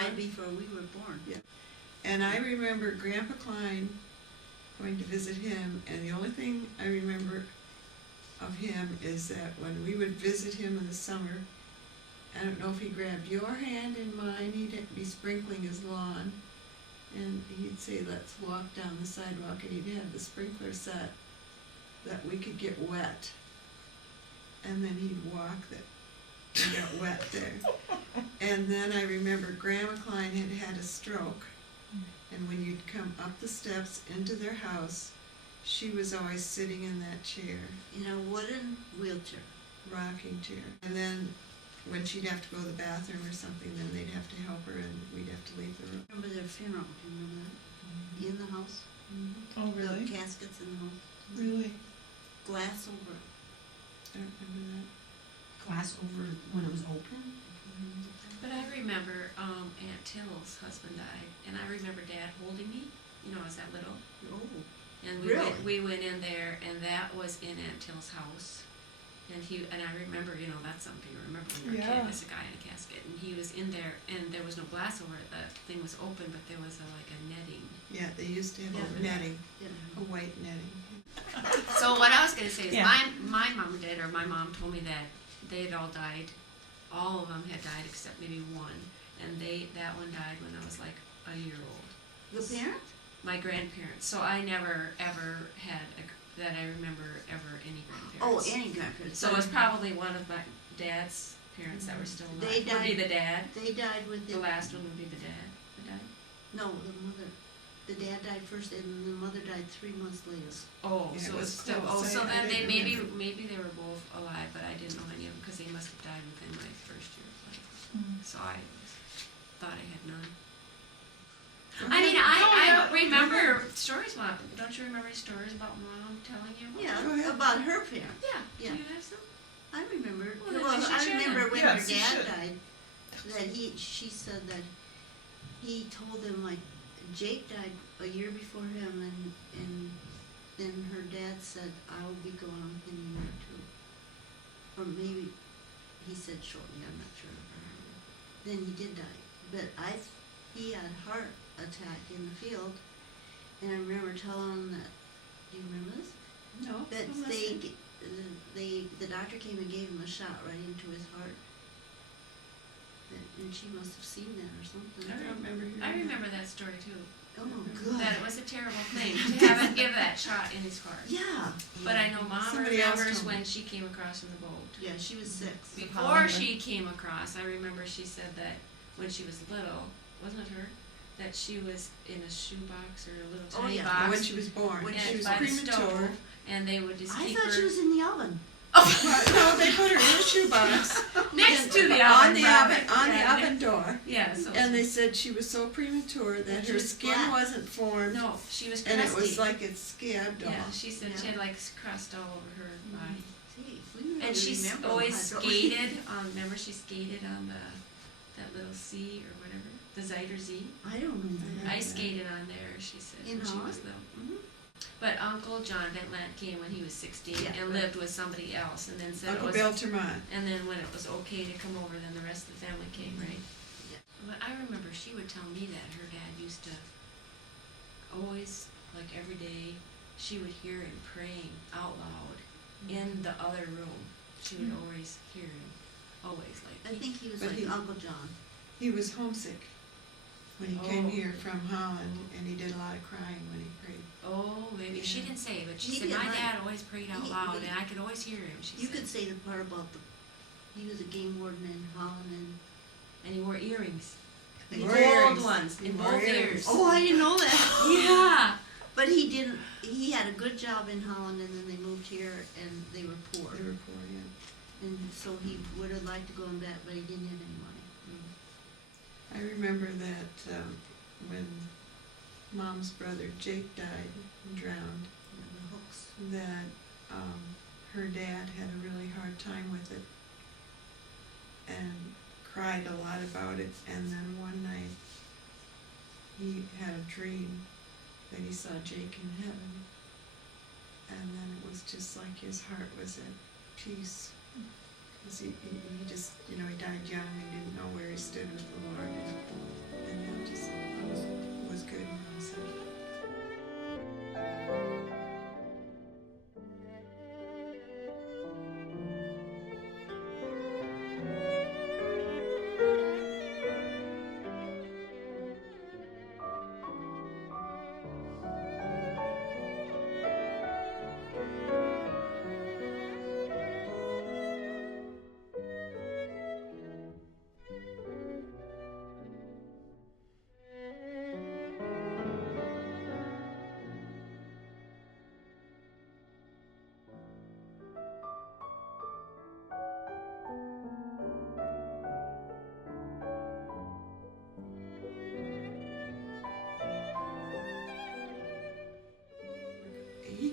died before we were born. Yeah. And I remember Grandpa Kleyn going to visit him, and the only thing I remember of him is that when we would visit him in the summer, I don't know if he grabbed your hand in mine, he'd be sprinkling his lawn, and he'd say, let's walk down the sidewalk, and he'd have the sprinkler set that we could get wet. And then he'd walk that we got wet there. And then I remember Grandma Kleyn had had a stroke, and when you'd come up the steps into their house, she was always sitting in that chair, In a wooden wheelchair. rocking chair. And then when she'd have to go to the bathroom or something, then they'd have to help her and we'd have to leave the room. Remember their funeral? Do you remember that? In the house? Oh, really? The caskets in the house. Really? Glass over. I don't remember that. Glass over when it was open? But I remember Aunt Till's husband died, and I remember Dad holding me. You know, I was that little. Oh. And Really? we went in there, and that was in Aunt Till's house. And I remember, you know, that's something you remember when you're a kid. Yeah. There's a guy in a casket, and he was in there, and there was no glass over it. The thing was open, but there was like a netting. Yeah, they used to have Yeah. a netting, Yeah. a white netting. So what I was going to say is Yeah. my mom did, or my mom told me that they had all died. All of them had died except maybe one, and that one died when I was like a year old. The parent? My grandparents. So I never ever had that I remember ever any grandparents. Oh, any grandparents. So it's probably one of my dad's parents that were still alive. They Would be died- the dad. They died with The last one would be the dad. The dad. No, the mother. The dad died first, and then the mother died 3 months later. Oh, Yeah, so it was it's still. close. Oh, so I then they didn't remember. maybe they were both alive, but I didn't know any of them because they must have died within my first year of life. So I thought I had none. I mean, I remember stories about. Don't you remember any stories about Mom telling you? Yeah, Go ahead. about her parents. Yeah. Yeah. Do you have some? I remember. Well, then Well, we should I share remember them. when Yes, her you dad should. died. That she said that he told them like Jake died a year before him, and then her dad said, "I will be gone in a year or two," or maybe he said shortly. I'm not sure. Then he did die, but he had heart attack in the field, and I remember telling him that. Do you remember this? No. That I'm listening. the doctor came and gave him a shot right into his heart. And she must have seen that or something. I don't remember hearing I that. remember that story too. Oh, good. That it was a terrible thing to have him give that shot in his heart. Yeah. But I know Mom Somebody else remembers told me. when she came across in the boat. Yeah, she was 6. Before she came across, I remember she said that when she was little, wasn't it her? That she was in a shoebox or a little Oh, tiny yeah. box. When she was born, When and she was by the premature. stove, and they would just I keep thought her she was in the oven. No, they put her in a shoebox next to the on oven. the probably. oven on the Yeah, oven door, Yeah, so and they said she was so premature that She her was skin black. wasn't formed, no, she was and it crusty. was like it scabbed Yeah, off. she said she had like crust all over her body. See, we really And she remember always how to- skated on. Remember, she skated on that little sea or whatever, the Zider Z. I don't remember that. I skated on there. She said In when she Holland? was little. But Uncle John Van Lant came when he was 16 Yeah, and right. lived with somebody else, and then said Uncle it was. Bill Tremont. And then when it was okay to come over, then the rest of the family came, right? Yeah. But I remember she would tell me that her dad used to always, like every day, she would hear him praying out loud in the other room. She would always hear him, always like. I think he was But like he- Uncle John. He was homesick when he came Oh. here from Holland, and he did a lot of crying when he prayed. Oh, maybe she Yeah. didn't say, but she He said did my like- dad always prayed out he- loud, he- and I could always hear him. She You said, could say the part about he was a game warden in Holland and he wore earrings, He gold wore earrings. ones He in wore both earrings. ears. Oh, I didn't know that. Yeah. But he didn't. He had a good job in Holland, and then they moved here, and they were poor. They were poor, yeah. And so he would have liked to go in back, but he didn't have any money. I remember that when Mom's brother Jake died and drowned, You know, the hooks. that her dad had a really hard time with it and cried a lot about it. And then one night he had a dream that he saw Jake in heaven, and then it was just like his heart was at peace. 'Cause he just, he died young and didn't know where he stood with the Lord.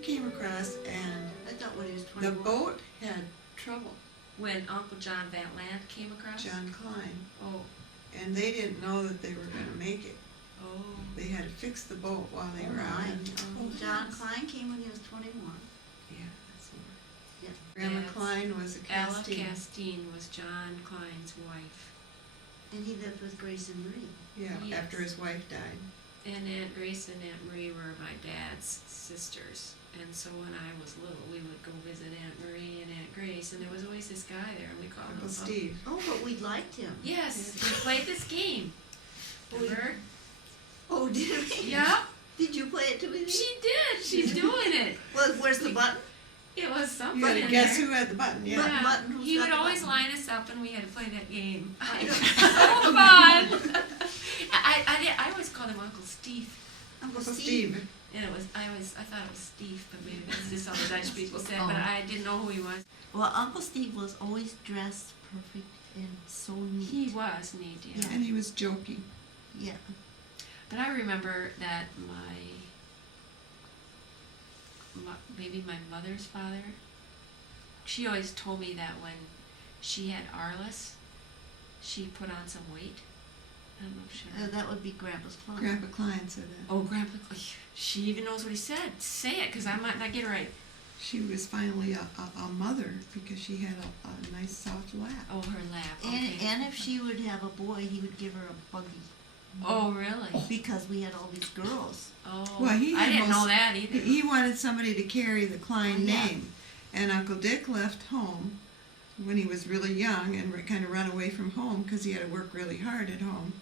came across, and I thought when he was the 21. boat had trouble. When Uncle John Van Lant came across? John Kleyn, Oh, and they didn't know that they were going to make it. oh. They had to fix the boat while they Oh, were out. my. in- John Kleyn came when he was 21. Yeah, that's more. Yeah. Grandma That's- Kleyn was a Ella Castine. Castine was John Klein's wife. And he lived with Grace and Marie. Yeah, Yes. after his wife died. And Aunt Grace and Aunt Marie were my dad's sisters. And so when I was little, we would go visit Aunt Marie and Aunt Grace, and there was always this guy there, and we called Uncle him Steve. Oh, but we liked him. Yes, we played this game. Remember? Oh, did we? Yeah, Did you play it too? Izzy? she did. She's doing it. Well, where's the button? It was something You had in to guess there. who had the button, yeah. Yeah. Button, who's He got would the always button? line us up, and we had to play that game. I It was don't- so fun. I always called him Uncle Steve. Uncle Uncle Steve. Steve. And I thought it was Steve, but maybe that's just how the Dutch people said, Oh. but I didn't know who he was. Well, Uncle Steve was always dressed perfect and so neat. He was neat, yeah. Yeah. And he was jokey. Yeah. But I remember that maybe my mother's father, she always told me that when she had Arliss, she put on some weight. I don't know if she That would be Grandpa's Kleyn. Grandpa Klein said that. Oh, Grandpa, she even knows what he said. Say it, because I might not get it right. She was finally a mother because she had a nice soft lap. Oh, her lap, okay. And if she would have a boy, he would give her a buggy. Oh, really? Because we had all these girls. Oh, Well, he I didn't almost- know that either. He wanted somebody to carry the Klein Oh, yeah. name. And Uncle Dick left home when he was really young and kind of run away from home because he had to work really hard at home.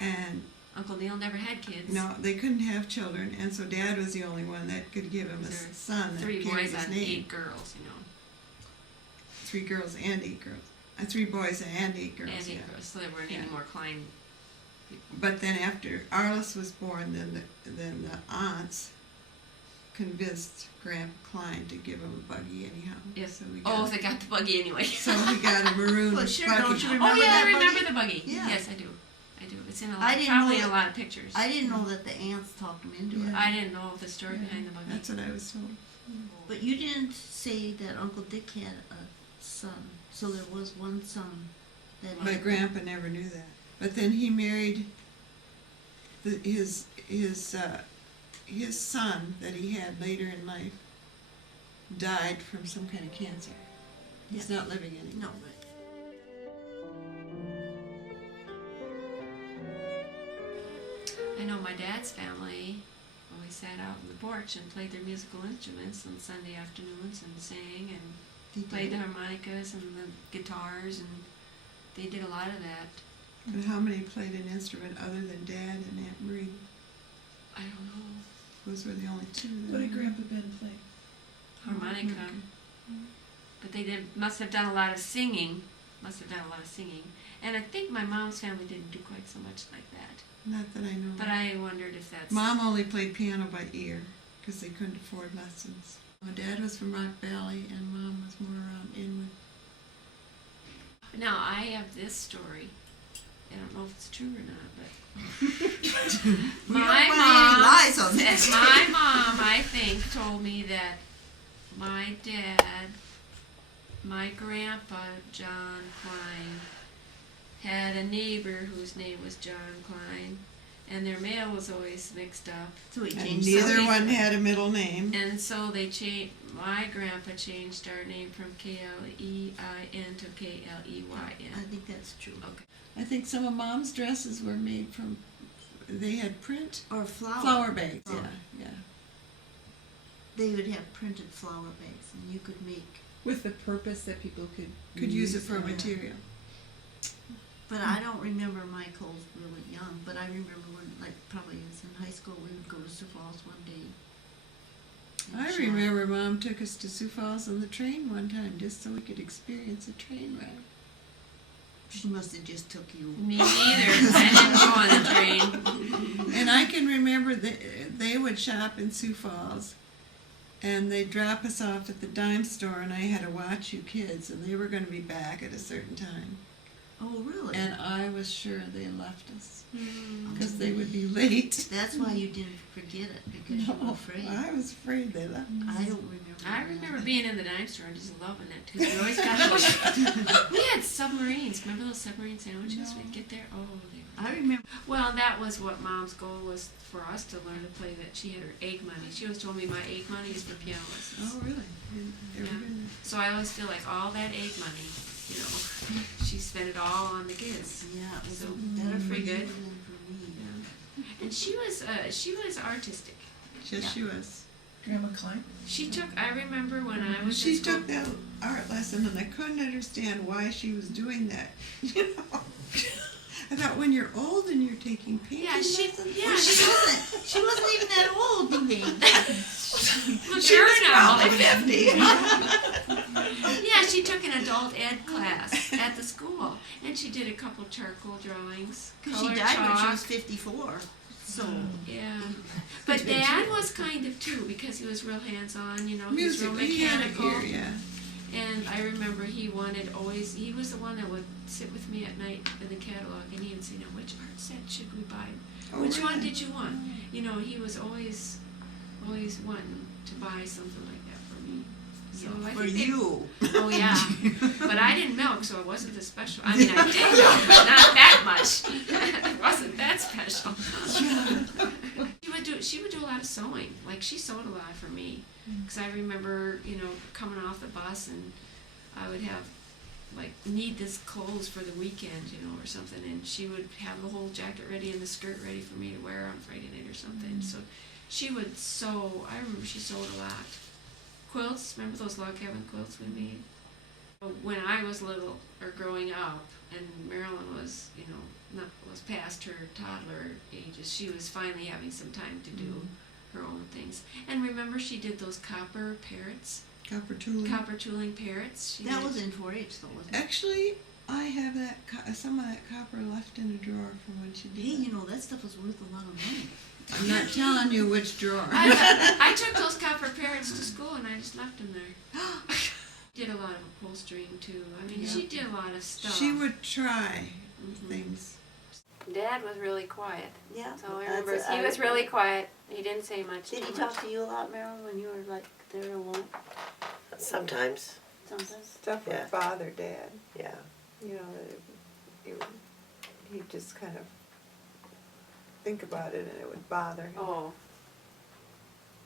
And Uncle Neil never had kids. no, they couldn't have children, and so Dad was the only one that could give him a There were son that 3 carried boys his and name. 8 girls, 3 girls and 8 girls. 3 boys and 8 girls. and 8 yeah. girls, so there weren't Yeah. any more Klein people. But then after Arliss was born, then the aunts convinced Grandpa Klein to give him a buggy anyhow. Yes. So we Oh, got, they got the buggy anyway. so we got a maroon Well, sure, buggy. don't you Oh remember yeah, that I remember buggy? the buggy. Yeah. Yes, I do. I do. It's in a I lot, didn't probably know in a that- lot of pictures. I didn't know that the ants talked him into it. Yeah. I didn't know the story Yeah, behind the buggy. That's what I was told. But you didn't say that Uncle Dick had a son. So there was one son that My grandpa never knew that. But then he married his son that he had later in life died from some kind of cancer. He's Yeah. not living anymore. No. I know my dad's family always sat out on the porch and played their musical instruments on Sunday afternoons and sang and They played the did. harmonicas and the guitars, and they did a lot of that. But how many played an instrument other than Dad and Aunt Marie? I don't know. Those were the only 2. that What did I- Grandpa Ben play? Harmonica. But they must have done a lot of singing. And I think my mom's family didn't do quite so much like that. Not that I know. But I wondered if that's... Mom only played piano by ear because they couldn't afford lessons. My dad was from Rock Valley and Mom was more around Inwood. Now, I have this story. I don't know if it's true or not, but We don't want any lies on this. my mom, I think, told me that my dad, my grandpa, John Klein, had a neighbor whose name was John Klein, and their mail was always mixed up. So he And changed neither something. one had a middle name. And so they changed, my grandpa changed our name from K-L-E-I-N to K-L-E-Y-N. I think that's true. Okay. I think some of Mom's dresses were made from, they had print Or flour. flower bags. Oh. Yeah. They would have printed flour bags, and you could make. With the purpose that people Could use it for Yeah. material. But I don't remember my clothes really young. But I remember when, like, probably as in high school, we would go to Sioux Falls one day. and I shop. remember Mom took us to Sioux Falls on the train one time just so we could experience a train ride. She must have just took you. Me neither. I didn't go on the train. And I can remember they would shop in Sioux Falls, and they'd drop us off at the dime store, and I had to watch you kids, and they were going to be back at a certain time. Oh, really? And I was sure they left us Mm. because they would be late. That's why you didn't forget it, because you were afraid. I was afraid they left. I don't remember. I remember being in the dime store and just loving it because we always got those. We had submarines. Remember those submarine sandwiches? No. We'd get there. Oh, they were. I remember. Well, that was what Mom's goal was for us to learn to play. That she had her egg money. She always told me my egg money is for piano lessons. Oh, really? Ever Yeah. been So I always feel like all that egg money, you know, she spent it all on the kids. Yeah, it was So, better for pretty you good. than for me. Yeah. And she was artistic. Yes, Yeah. she was. Grandma Kleyn? She took. I remember when I was. She in school, took that art lesson, and I couldn't understand why she was doing that. You know, I thought when you're old and you're taking painting Yeah, she. lessons, Yeah, She wasn't even that old to me. Look she at was her now. probably 50. Yeah, she took an adult ed class at the school, and she did a couple charcoal drawings, She color died when she chalk. was 54. So, Yeah, but Dad was kind of too because he was real hands-on. You know, he was real Music, he had an mechanical. ear, yeah. And I remember he wanted always. He was the one that would sit with me at night in the catalog, and he would say, "Now, which art set should we buy? Oh, Which one really? did you want?" You know, he was always wanting to buy something like that for me. So I for think they- you. Oh yeah, but I didn't milk, so it wasn't as special. I mean, I did milk, but not that much. It wasn't that special. She would do a lot of sewing. Like she sewed a lot for me, because I remember, you know, coming off the bus and I would have like need this clothes for the weekend, you know, or something, and she would have the whole jacket ready and the skirt ready for me to wear on Friday night or something. So she would sew. I remember she sewed a lot. Quilts, remember those log cabin quilts we made? When I was little, or growing up, and Marilyn was, you know, was past her toddler ages, she was finally having some time to do her own things. And remember she did those copper parrots? Copper tooling. Copper tooling parrots? She That did. was in 4-H though, wasn't it? Actually, I have that some of that copper left in a drawer from when she did Hey, that. you know, that stuff was worth a lot of money. I'm not telling you which drawer. I took those copper parrots to school and I just left them there. Did a lot of upholstering too. I mean, she did a lot of stuff. She would try Mhm. things. Dad was really quiet. Yeah. So I remember he was really quiet. He didn't say much. Did he talk to you a lot, Marilyn, when you were like there alone? Sometimes, Sometimes. Stuff Yeah. would bother Dad, yeah. you know, that he'd just kind of think about it and it would bother him. Oh.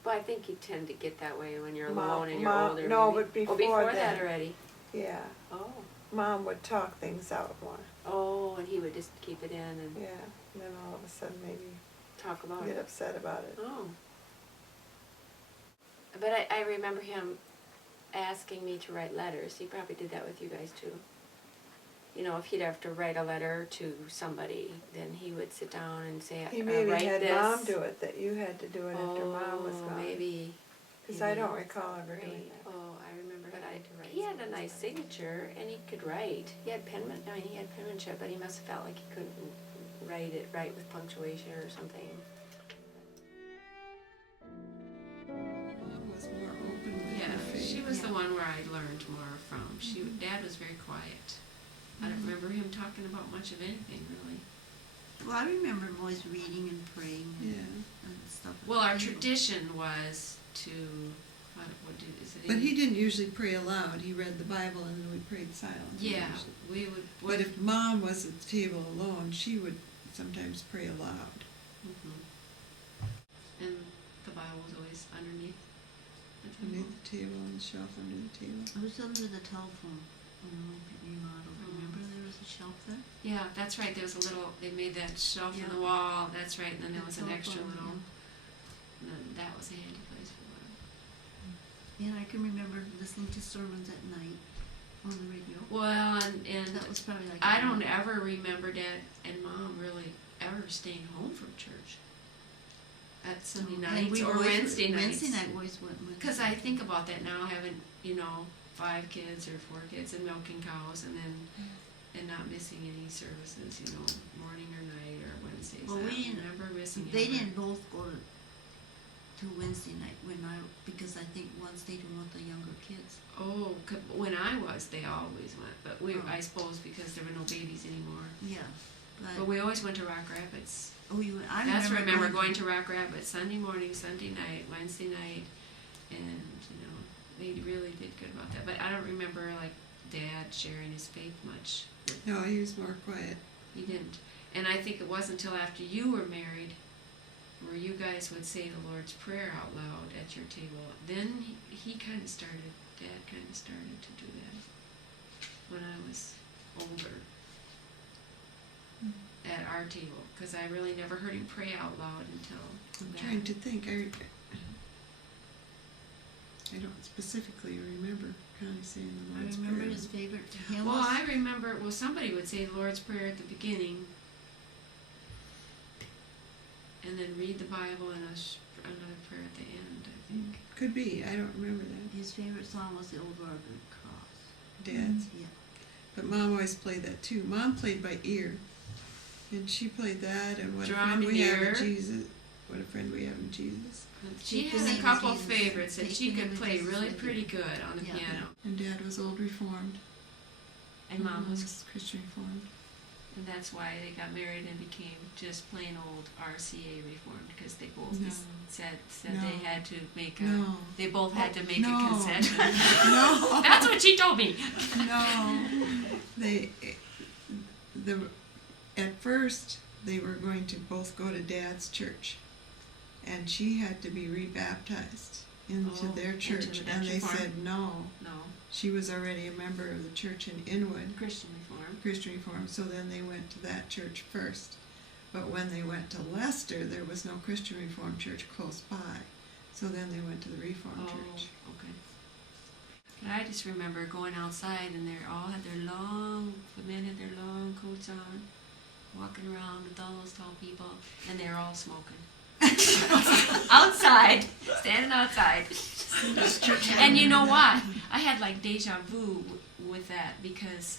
But I think you tend to get that way when you're Mom- alone and you're Mom- older. no, maybe. but Oh, before that then. already. Yeah, Oh. Mom would talk things out more, Oh, and he would just keep it in and yeah, and then all of a sudden maybe talk about get it. upset about it. Oh. But I remember him asking me to write letters. He probably did that with you guys too. You know, if he'd have to write a letter to somebody, then he would sit down and say, He maybe write had this. Mom do it, that you had to do it after Mom was Oh, gone. maybe. Because I don't recall ever doing that. Oh, I remember. But he had a nice signature, and he could write. He had penmanship. I mean, he had penmanship, but he must have felt like he couldn't write it right with punctuation or something. Mom was more open with Yeah, her faith. she was the one where I learned more from. Dad was very quiet. I don't remember him talking about much of anything really. Well, I remember him always reading and praying Yeah. and stuff. Well, our tradition was to is it? But he didn't usually pray aloud. He read the Bible and then we prayed silently. Yeah, usually. we would. But if Mom was at the table alone, she would sometimes pray aloud. And the Bible was always underneath the table. Underneath the table, on the shelf under the table. It was under the telephone when we remodeled. Remember there was a shelf there? Yeah, that's right. There was a little. They made that shelf in Yeah. the wall. That's right. And then there was an Telephone, extra little. yeah. And then that was a handy place for it. And I can remember listening to sermons at night on the radio. Well, and That was probably like. I don't ever remember Dad and Mom really ever staying home from church at Sunday And nights we or always- Wednesday nights. Wednesday night always went with. Because I think about that now, having 5 kids or 4 kids and milking cows, and then and not missing any services, morning or night or Wednesdays. Well, I we don't didn't- remember missing. They ever. didn't both go to Wednesday night because I think once they didn't want the younger kids. Oh, when I was, they always went, but Oh. I suppose because there were no babies anymore. Yeah. But we always went to Rock Rapids. I That's remember remember going to Rock Rapids Sunday morning, Sunday night, Wednesday night, and they really did good about that. But I don't remember like Dad sharing his faith much. No, he was more quiet. He didn't. And I think it wasn't until after you were married where you guys would say the Lord's Prayer out loud at your table. Then he kind of started, Dad kind of started to do that when I was older at our table. Because I really never heard him pray out loud until I'm that. trying to think. I don't specifically remember Connie saying the I Lord's remember Prayer. his favorite hymn Well, was, I remember, somebody would say the Lord's Prayer at the beginning and then read the Bible and another prayer at the end, I think. Could be. I don't remember that. his favorite song was the Old Rugged Cross. Dad's. Yeah. But Mom always played that too. Mom played by ear. And she played that and What a Draw Friend Me We Have Near. in Jesus. What a Friend We Have in Jesus. She Take had the a name of couple Jesus. favorites that Take she the name could of play Jesus really with pretty you. good on the Yeah. piano. And Dad was Old Reformed. And Mom was, was Christian Reformed. and that's why they got married and became just plain old RCA Reformed, because they both No. said No. they had to make a, No. they both had to make No. a concession. No. That's what she told me. No. At first, they were going to both go to Dad's church. And she had to be rebaptized into Oh, their into church. the And Dutch they Reformed? said no. No, She was already a member of the church in Inwood, Christian Reformed. Christian Reformed, so then they went to that church first. But when they went to Leicester, there was no Christian Reformed church close by. So then they went to the Reformed church. Okay. But I just remember going outside and they all had their the men had their long coats on, walking around with all those tall people, and they were all smoking. Outside, standing outside. And you know what? I had like deja vu with that because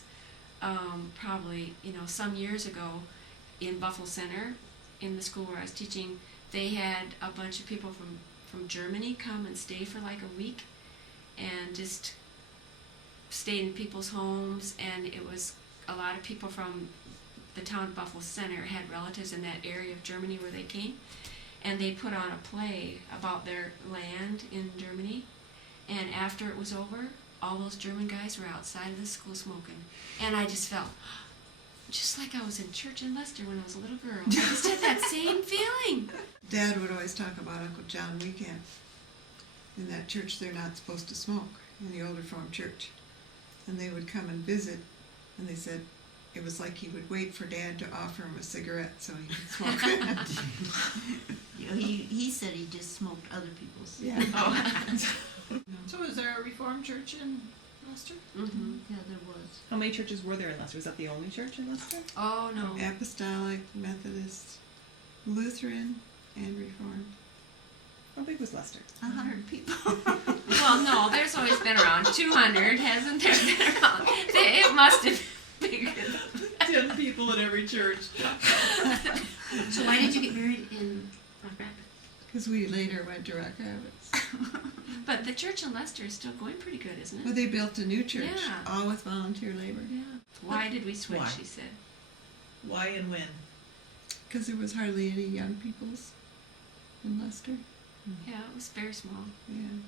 probably, some years ago in Buffalo Center, in the school where I was teaching, they had a bunch of people from Germany come and stay for like a week and just stayed in people's homes, and it was a lot of people from the town of Buffalo Center had relatives in that area of Germany where they came, and they put on a play about their land in Germany, and after it was over, all those German guys were outside of the school smoking, and I just felt just like I was in church in Leicester when I was a little girl. I just had that same feeling. Dad would always talk about Uncle John Weekend. In that church, they're not supposed to smoke, in the Old Reformed Church. And they would come and visit, and they said it was like he would wait for Dad to offer him a cigarette so he could smoke. He said he just smoked other people's. Yeah. Oh. So is there a Reformed church in Leicester? Mm-hmm. Yeah, there was. How many churches were there in Leicester? Was that the only church in Leicester? Oh no. Apostolic, Methodist, Lutheran, and Reformed. How big was Leicester? 100 people. Well, no, there's always been around 200, hasn't there been around? It must have been bigger than that. 10 people in every church. So why did you get married in Rock Rapids? Because we later went to Rock Rapids. But the church in Leicester is still going pretty good, isn't it? Well, they built a new church, Yeah. all with volunteer labor. Yeah. Why did we switch, Why? she said. Why and when? Because there was hardly any young peoples in Leicester. Yeah, it was very small. Yeah.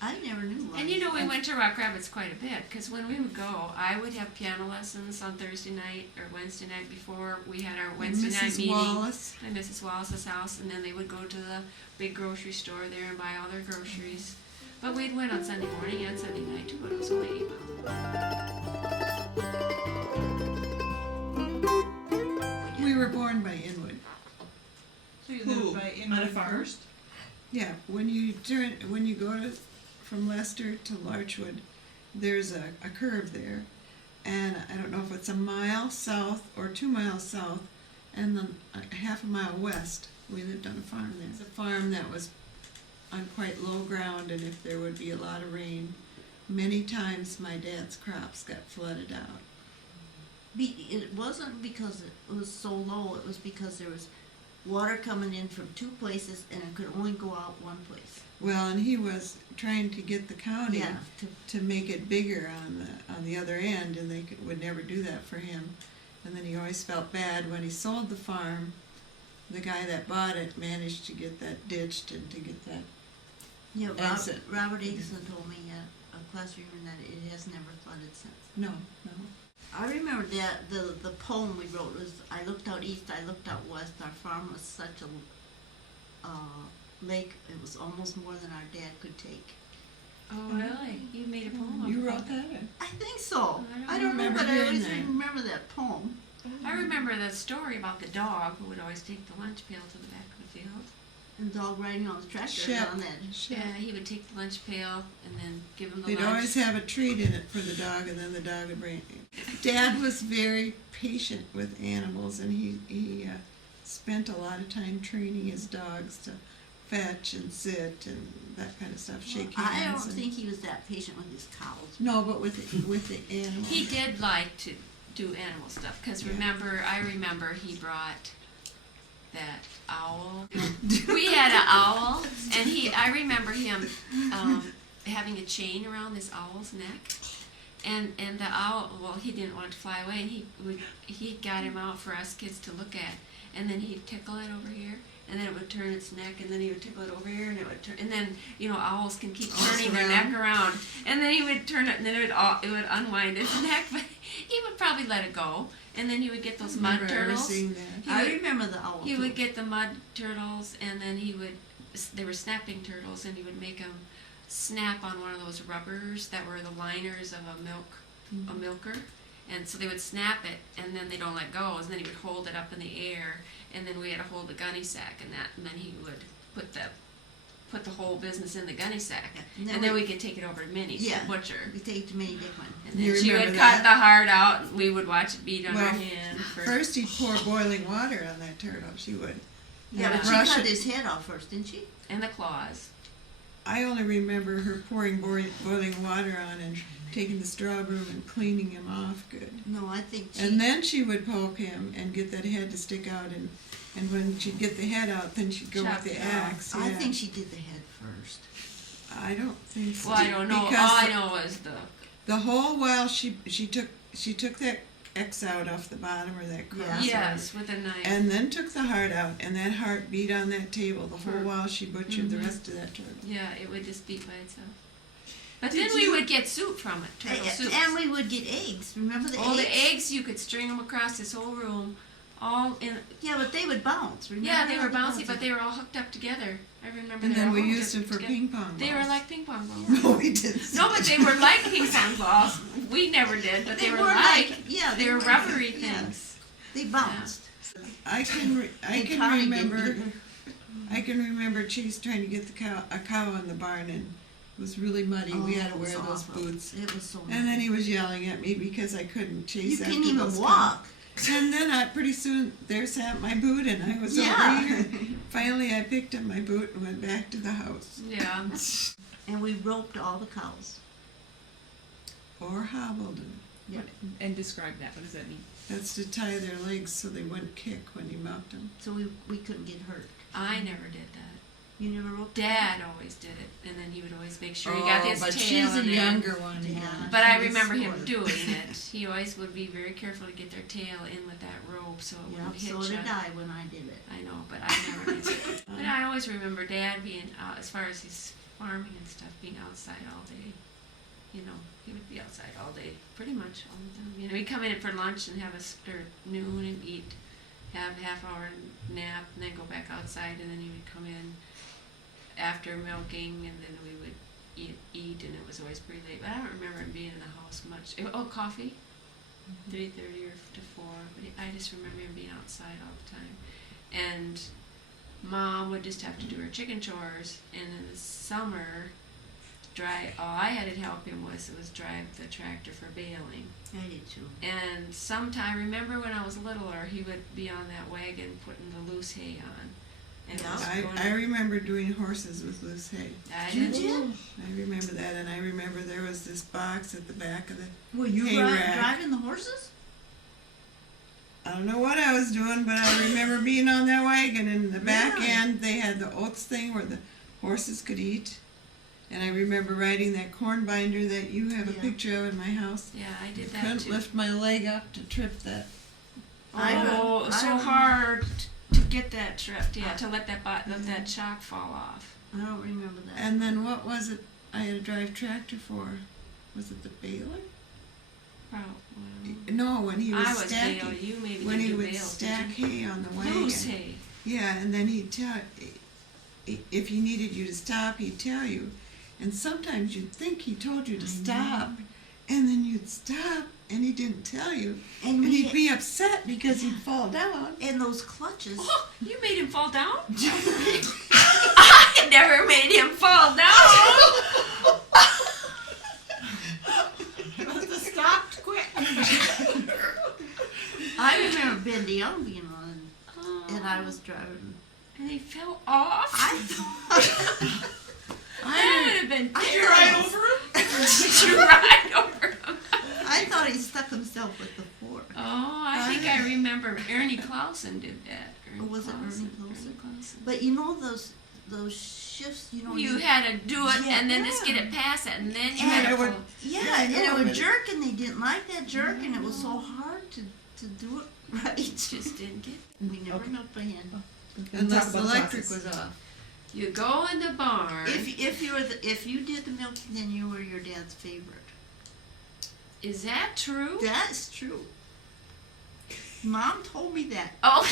I never knew. And we went to Rock Rapids quite a bit, because when we would go, I would have piano lessons on Thursday night or Wednesday night before we had our Wednesday night Mrs. meeting Wallace. at Mrs. Wallace's house, and then they would go to the big grocery store there and buy all their groceries. But we'd went on Sunday morning and Sunday night too, but it was only 8 miles. We were born by Inwood. So you Who? lived by On a Inwood farm? first? Yeah, when you go from Leicester to Larchwood, there's a curve there, and I don't know if it's a mile south or 2 miles south, and then a half a mile west. We lived on a farm there. It's a farm that was on quite low ground, and if there would be a lot of rain, many times my dad's crops got flooded out. It wasn't because it was so low. It was because there was water coming in from two places, and it could only go out one place. Well, and he was trying to get the county Yeah, to make it bigger on the other end, and they would never do that for him. And then he always felt bad when he sold the farm. The guy that bought it managed to get that ditched and to get that. yeah. Exit. Robert Eason told me a classroom that it has never flooded since. No. I remember that the poem we wrote was, I looked out east, I looked out west, our farm was such a lake, it was almost more than our dad could take. Oh, really? You made a poem? You about wrote that? I think so. I don't know, remember but I hearing always that. remember that poem. I remember the story about the dog who would always take the lunch pail to the back of the field. And dog riding on the tractor Shep. down that. Yeah, he would take the lunch pail and then give him the They'd lunch. always have a treat in it for the dog, and then the dog would bring it. Dad was very patient with animals, and he spent a lot of time training his dogs to fetch and sit and that kind of stuff, shake I hands. don't and- think he was that patient with his cows. No, but with the animals. He did like to do animal stuff, because Yeah. I remember he brought that owl. We had an owl, and I remember him having a chain around this owl's neck. And the owl, well, he didn't want it to fly away, and he got him out for us kids to look at, and then he'd tickle it over here, and then it would turn its neck, and then he would tickle it over here, and it would turn, and then, owls can keep turning their neck around, and then he would turn it, and then it would unwind its neck, but he would probably let it go, and then he would get those mud Remember ever turtles. seeing that? He I would- remember the owl. He too. would get the mud turtles, and then they were snapping turtles, and he would make them snap on one of those rubbers that were the liners of a milker, and so they would snap it, and then they don't let go, and then he would hold it up in the air, and then we had to hold the gunny sack, and then he would put the whole business in the gunny sack, and then we could take it over to Minnie's, Yeah. the butcher, We take it to Minnie Dickman. and You then she remember would that? cut the heart out, and we would watch it beat on Well, her hand. First he'd pour boiling water on that turtle. She would. Yeah, but she Brush cut it. his head off first, didn't she? and the claws. I only remember her pouring boiling water on and taking the straw broom and cleaning him off good. No, I think she. And then she would poke him and get that head to stick out, and when she'd get the head out, then she'd go Chop with the it off. axe. I yeah. think she did the head first. I don't think so. Well, I don't know. Because All I know is the whole while she took that X out off the bottom, or that cross. yes, with a knife. And then took the heart out, and that heart beat on that table the whole while she butchered the Mhm. rest of that turtle. Yeah, it would just beat by itself. But Did then we you- would get soup from it, turtle soup. And we would get eggs. Remember the eggs? The eggs, you could string them across this whole room, all in. Yeah, but they would bounce. Remember Yeah, they how were bouncy, but they were all hooked up together. I remember. And they were then all we hooked used up them for together. ping pong balls. They were like ping pong balls. No, we didn't. No, but they were like ping pong balls. We never did, but they were like. yeah, They were rubbery things. They bounced. I can And Connie didn't remember. either. I can remember Chase trying to get a cow in the barn, and it was really muddy. We had to Oh, it was wear those awful. boots. It was so. And then he was yelling at me because I couldn't chase You after couldn't even those walk. cows. And then pretty soon there sat my boot, and I was Yeah. over here. Finally, I picked up my boot and went back to the house. Yeah. And we roped all the cows. Or hobbled them. Yeah. And describe that. What does that mean? That's to tie their legs so they wouldn't kick when you milked them. So we couldn't get hurt. I never did that. You never roped. Dad always did it, and then he would always make sure he got his but tail she's a in it. younger one. Yeah. But I She was remember him sort of- doing it. He always would be very careful to get their tail in with that rope so it Yeah, wouldn't hitch so did up. I when I did it. I know, but I never did it. But I always remember Dad being out, as far as his farming and stuff, being outside all day. He would be outside all day, pretty much all the time. He'd come in for lunch and have or noon and eat, have a half-hour nap, and then go back outside, and then he would come in after milking, and then we would eat, and it was always pretty late. But I don't remember him being in the house much. Coffee, 3:30 or to 4. But I just remember him being outside all the time. And Mom would just have to do her chicken chores, and in the summer, all I had to help him was drive the tractor for baling. I did too. And sometime, remember when I was littler, he would be on that wagon putting the loose hay on. And it was going I remember doing horses with loose hay. I Did did. you? I remember that, and I remember there was this box at the back of the. Were you Hay rack. driving the horses? I don't know what I was doing, but I remember being on that wagon, and in the back Really? end they had the oats thing where the horses could eat. And I remember riding that corn binder that you have a Yeah. picture of in my house. Yeah, I did I that couldn't too. lift my leg up to trip that. Oh, I so don't- hard to get that tripped. Yeah, to let that shock fall off. I don't remember that. And then what was it I had to drive tractor for? Was it the baler? Oh, No, when he was I was stacking. Bale. You maybe When did he do would bales, stack did you? hay on the wagon. Who's hay? Yeah, and then he'd tell, if he needed you to stop, he'd tell you. And sometimes you'd think he told you to stop, and then you'd stop, and he didn't tell you. and And we he'd be upset because he'd fall down. and those clutches. Oh, you made him fall down? I never made him fall down. Stopped quick. I remember Ben DeYoung being on, Oh, and I was driving. and he fell off. I thought. That would have been I terrible. thought- Did you ride over him? I thought he stuck himself with the fork. Oh, I think I remember Ernie Clausen did that. Oh, was it Ernie Clausen? Ernie Clausen. But you know those shifts, you know. You had to do it Yeah. and then just get it past it, and then you And had to it would- pull. Yeah, Yeah, I and know, it would but- jerk, and they didn't like that jerk, and it was so hard to do it right. Just didn't get. We never Okay. milked by hand. Unless the electric was off. You go in the barn. If you did the milking, then you were your dad's favorite. Is that true? That's true. Mom told me that. Oh,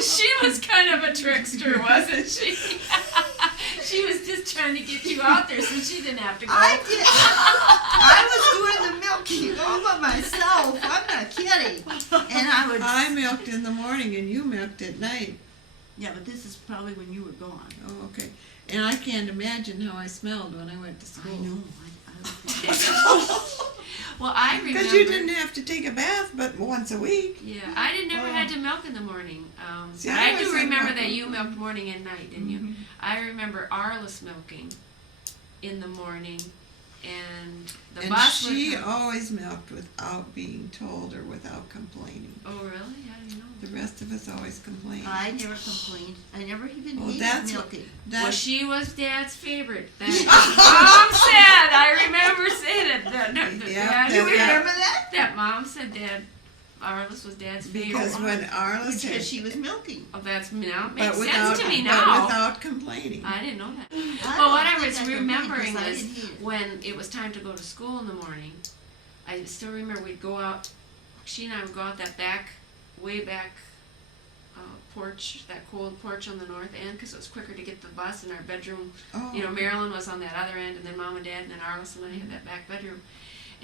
she was kind of a trickster, wasn't she? She was just trying to get you out there so she didn't have to go. I did. I was doing the milking all by myself. I'm not kidding. And I would. I milked in the morning and you milked at night. Yeah, but this is probably when you were gone. Oh, okay. And I can't imagine how I smelled when I went to school. I know. I Well, I remember. Because you didn't have to take a bath but once a week. Yeah, I didn't never had to milk in the morning. See, But I I always do had remember milk. that you milked morning and night, didn't you? I remember Arliss milking in the morning, and the And bus would she come. always milked without being told or without complaining. Oh, really? How do you know? The rest of us always complained. I never complained. I never even Well, hated that's what- milking. Well, That, she was Dad's favorite. That's what Mom said. I remember saying it. Yeah, Dad, that- Remember that? that Mom said Arliss was Dad's favorite. because when Arliss Because had, she was milking. Oh, that's now but makes without, sense to me but now. without complaining. I didn't know that. I Well, what don't I think was complained remembering 'cause I was didn't hate it. when it was time to go to school in the morning. I still remember we'd go out. She and I would go out that way back porch, that cold porch on the north end, because it was quicker to get to the bus. And our bedroom, Oh, Marilyn was on that other end, and then Mom and Dad, and then Arliss and I had that back bedroom.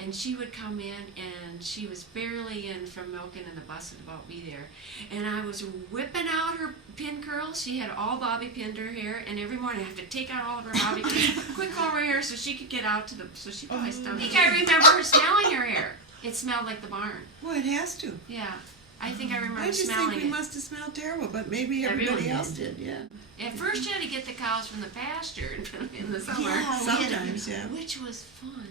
And she would come in, and she was barely in from milking, and the bus would about be there. And I was whipping out her pin curls. She had all bobby pinned her hair, and every morning I have to take out all of her bobby pins, quick over here, so she could get out to so she probably still. I think I remember her smelling her hair. It smelled like the barn. well, it has to. Yeah, I think I remember I just smelling think we it. must have smelled terrible, but maybe Everyone everybody did. else did, yeah. At first, you had to get the cows from the pasture in the summer, Yeah, Sometimes, yeah. which was fun.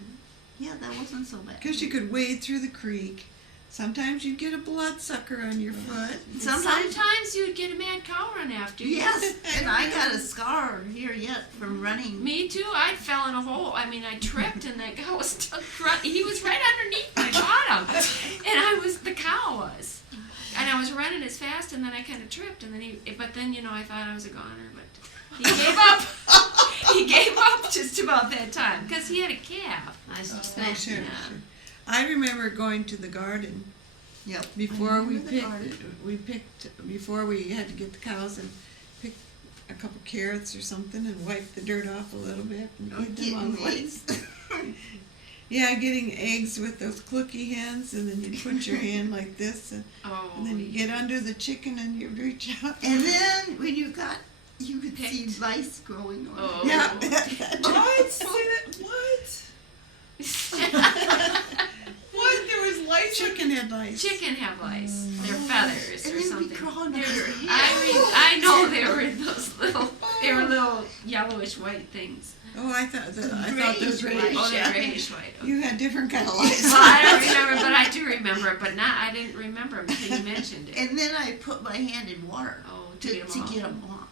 Yeah, that wasn't so bad. Because you could wade through the creek. Sometimes you'd get a bloodsucker on your foot. Sometimes you'd get a mad cow run after you. Yes, and I got a scar here yet from running. Me too. I fell in a hole. I mean, I tripped, and that guy was stuck. He was right underneath my bottom, and the cow was, and I was running as fast, and then I kind of tripped, and then but then I thought I was a goner, but he gave up. He gave up just about that time because he had a calf. I was just Oh, saying. sure, Yeah. sure. I remember going to the garden Yep. before I we remember the picked, before we had to get the cows and pick a couple carrots or something and wipe the dirt off a little bit and eat them on the way. Eggs. Yeah, getting eggs with those clucky hens, and then you put your hand like this, and then you get under the chicken and you reach out. And then when you could see Picked. lice growing on Oh. it. Yeah. What? Say that? What? What? There was lights. Chicken head lice. Chicken have lice. They're feathers And or then we something. crawled under They're- your head. I know they were those little. They were little yellowish white things. Oh, I thought the Grayish white. Oh, Yeah. the grayish white. Okay. you had different kind of lights. Well, I don't remember, but I do remember it. But not, I didn't remember it until you mentioned it. And then I put my hand in water Oh, to get them off.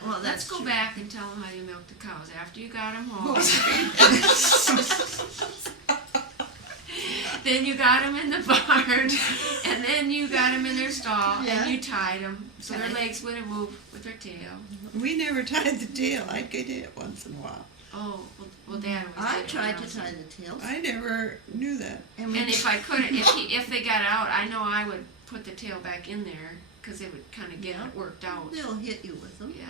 Well, Let's that's go true. back and tell them how you milked the cows after you got them home. Then you got them in the barn, and then you got them in their stall, Yeah. and you tied them so their Tied. legs wouldn't move with their tail. We never tied the tail. I did it once in a while. Oh, well, Dad always I did it tried when I to was tie little. the tails. I never knew that. And we And if I couldn't, if they got out, I know I would put the tail back in there because it would kind of get Yeah. worked out. they'll hit you with them. Yeah.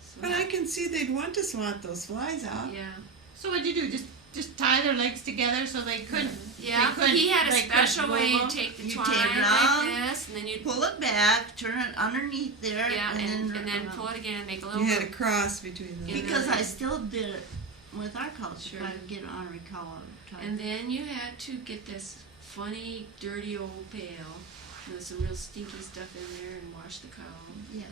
So But I can see they'd want to swat those flies out. yeah. So what'd you do? Just tie their legs together so they couldn't. Yeah. They couldn't- He had a they couldn't special move way. You them? take the You twine take it like out, this, and then you Pull it back, turn it underneath there, yeah, and then pull it again, make a little. You had a loop. cross between them. Yeah. Because I still did it with our cows. Sure. If I would get an honorary cow, I would tie And then you had to get this funny, dirty old pail. There's some real stinky stuff in there, and wash the cow. Yeah.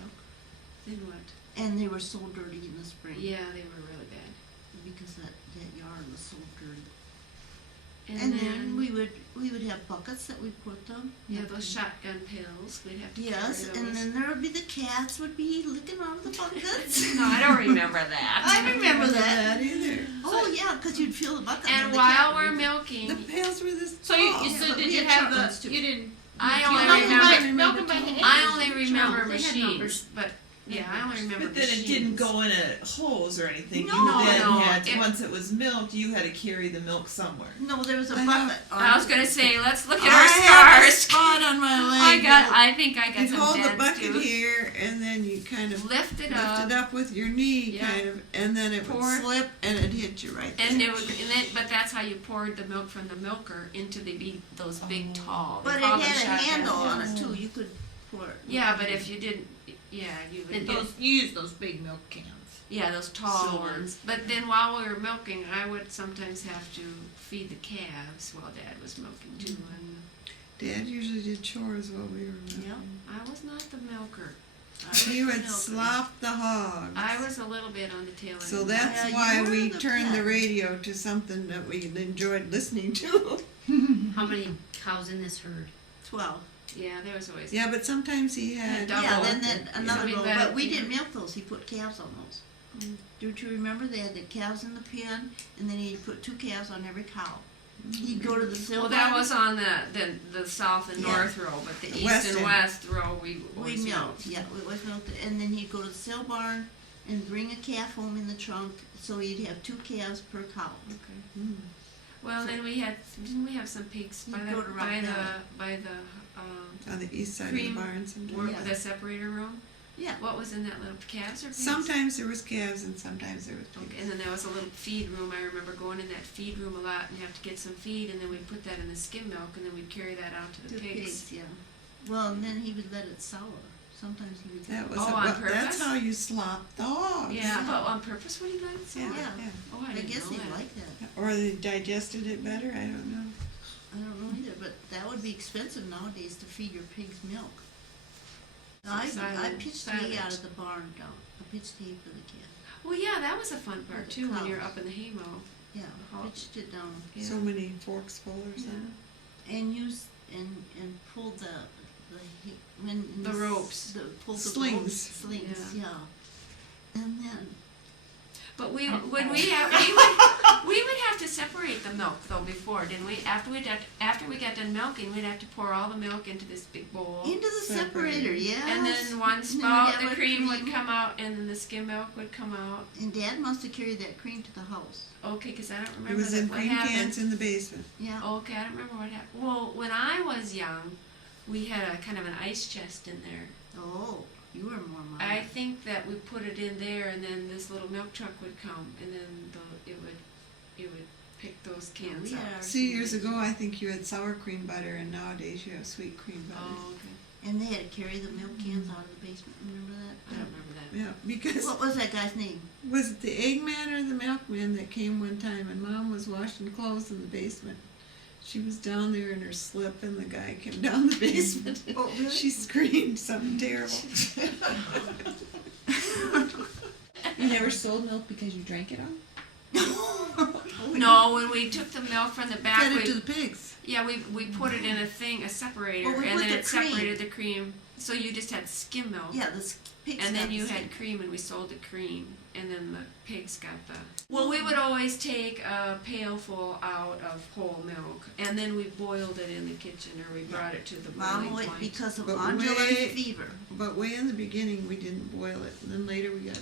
Then what? And they were so dirty in the spring. Yeah, they were really bad. Because that yard was so dirty. And, And then, then we would have buckets that we put them. yeah, those shotgun pills. We'd have to Yes, carry and those. then there would be the cats would be licking out of the buckets. No, I don't remember that. I remember that. That either. Oh yeah, because you'd fill the bucket. And the while cat we're would- milking, The pails were this So you, tall. you so but did we you had have short ones, the too. you didn't I you only milk 'em remember. milk 'em by hand? I only remember No, they had machines, numbers. but yeah, I only remember But then machines. it didn't go in a hose or anything. No, you then no, had it- once it was milked, you had to carry the milk somewhere. No, there was a I bucket. I was gonna say, let's look at I our have a scars. spot on my leg. I think I got You some hold the dents bucket too. here, and then you kind of Lift it lift up, it up with your knee, Yeah. kind of, and then it Pour. would slip, and it'd hit you right there. and it would, but that's how you poured the milk from the milker into those big tall. they But it call had them a shotgun handle on pills. it too. You could pour it. Yeah, but if you didn't, yeah, you would And get those you use those big milk cans. yeah those tall Silver. ones. But then while we were milking, I would sometimes have to feed the calves while Dad was milking too. And Dad usually did chores while we were milking. Yeah. I was not the milker. He would milk. slop the hogs. I was a little bit on the tail end. So of that's Yeah, you why were we the turned the pet. radio to something that we enjoyed listening to. How many cows in this herd? 12. Yeah, there was always. Yeah, but sometimes he Yeah, had. double. Yeah, then another Yeah. row. Yeah. But we didn't milk those. He put calves on those. Don't you remember? They had the calves in the pen, and then he'd put 2 calves on every cow. He'd go to the silver. Well, that was on the south and Yeah. north row, but the east West and end. west row we We always milked. Yeah, we always milked it. And then he'd go to the sale barn and bring a calf home in the trunk, so he'd have 2 calves per cow. Okay. Mm. Well, then didn't we have some pigs by You the go to Rock Valley. On the east side Cream. of the barn sometimes. where, Yeah. the separator room? Yeah. What was in that little calves or pigs? Sometimes there was calves and sometimes there was Okay, pigs. and then there was a little feed room. I remember going in that feed room a lot and have to get some feed, and then we'd put that in the skim milk, and then we'd carry that out to the The pigs. yeah. Well, and then he would let it sour. Sometimes he would. That was Oh, a- on well, that's purpose? how you slop the hogs. Yeah, but on purpose would he let it sour? Yeah, Yeah. yeah. Oh, I I didn't guess know he'd that. like that. Or they digested it better, I don't know. I don't know either, but that would be expensive nowadays to feed your pigs milk. I pitched hay out of the barn down. I pitched hay for the calf. Well, yeah, that was a fun part the too when you're cows. up in the haymow. Yeah, Oh. pitched it down Yeah. So many forks full or something. and used and pulled the hay- when The ropes. pulled the Slings. ropes, slings, yeah. And then But we would have to separate the milk though before, didn't we? After we got done milking, we'd have to pour all the milk into this big bowl. into the Separator. separator, yeah. And then one we'd spout, have the our cream would come out, and then the skim milk would come out. And Dad must have carried that cream to the house. Okay, because I don't It remember was in what cream happened. cans in the basement. Yeah. Okay, I don't remember what happened. Well, when I was young, we had a kind of an ice chest in there. Oh, you were more mine. I think that we put it in there, and then this little milk truck would come, and then it would pick those cans we up. had ours See, in the years ago, basement. I think you had sour cream butter, and nowadays you have sweet cream butter. Oh, okay. And they had to carry the milk cans out of the basement. Remember I that? don't remember that. Yeah, because What was that guy's name? was it the eggman or the milkman that came one time, and Mom was washing clothes in the basement. She was down there in her slip, and the guy came down the basement. Oh, really? She screamed something terrible. You never sold milk because you drank it all? No, when we took the milk from the back, Fed it we, to the pigs. yeah, we put it in a thing, a separator, Well, we and put then the it cream. separated the cream. So you just had skim milk. Yeah, the pigs. And then got you the had same. cream, and we sold the cream, and then the pigs got the. Well, we would always take a pailful out of whole milk, and then we boiled it in the kitchen, or we brought it to the boiling Mom, point. because of But undulate way- fever. But way in the beginning, we didn't boil it, and then later we got,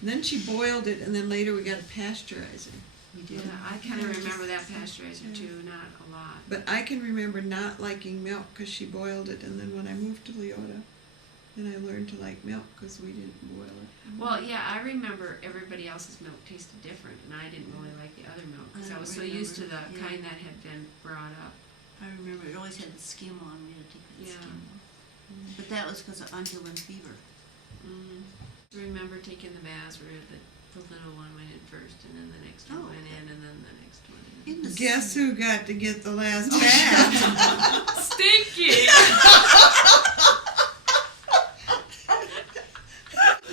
and then she boiled it, and then later we got a pasteurizer. We Yeah, did. I kind of remember that pasteurizer too, not a lot. But I can remember not liking milk because she boiled it, and then when I moved to Leota, then I learned to like milk because we didn't boil it. Well, yeah, I remember everybody else's milk tasted different, and I didn't really like the other milk because I was so used to the remember, yeah. kind that had been brought up. I remember it always had the skim on. We had to take that Yeah. skim off. But that was because of undulate fever. I remember taking the baths where the little one went in first, and then the next one Oh, went in, and then the next one in. In the Guess who got to get the last bath? Stinky!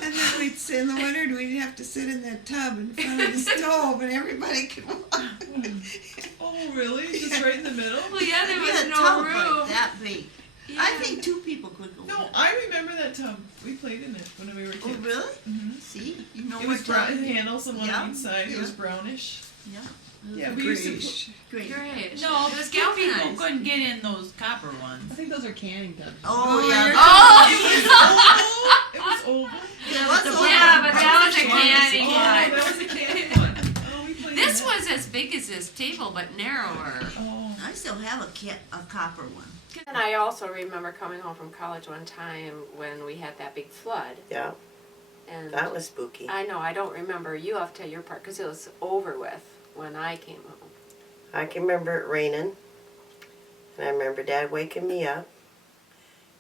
And then we'd sit in the winter, we'd have to sit in that tub in front of the stove, and everybody could walk. Oh, really? Just right in the middle? Well, yeah, there We was had a no tub room. like that big. Yeah. I think 2 people could go. No, in. I remember that tub. We played in it when we were kids. Oh, really? Mm-hmm. See, you know It what was brown. tub? The handles on one Yeah, each side. It yeah. was brownish. Yeah. Yeah, we used to. Grayish. Great. Great. No, it was two people galvanized. couldn't get in those copper ones. I think those are canning tubs. Oh, yeah. Oh! It was oval. Yeah, what's over? Yeah, but that was a Oh, canning that one. was a canning one. Oh, we played This in that. was as big as this table, but narrower. Oh. I still have a copper one. And I also remember coming home from college one time when we had that big flood. Yeah, And that was spooky. I know, I don't remember. You have to tell your part because it was over with when I came home. I can remember it raining, and I remember Dad waking me up,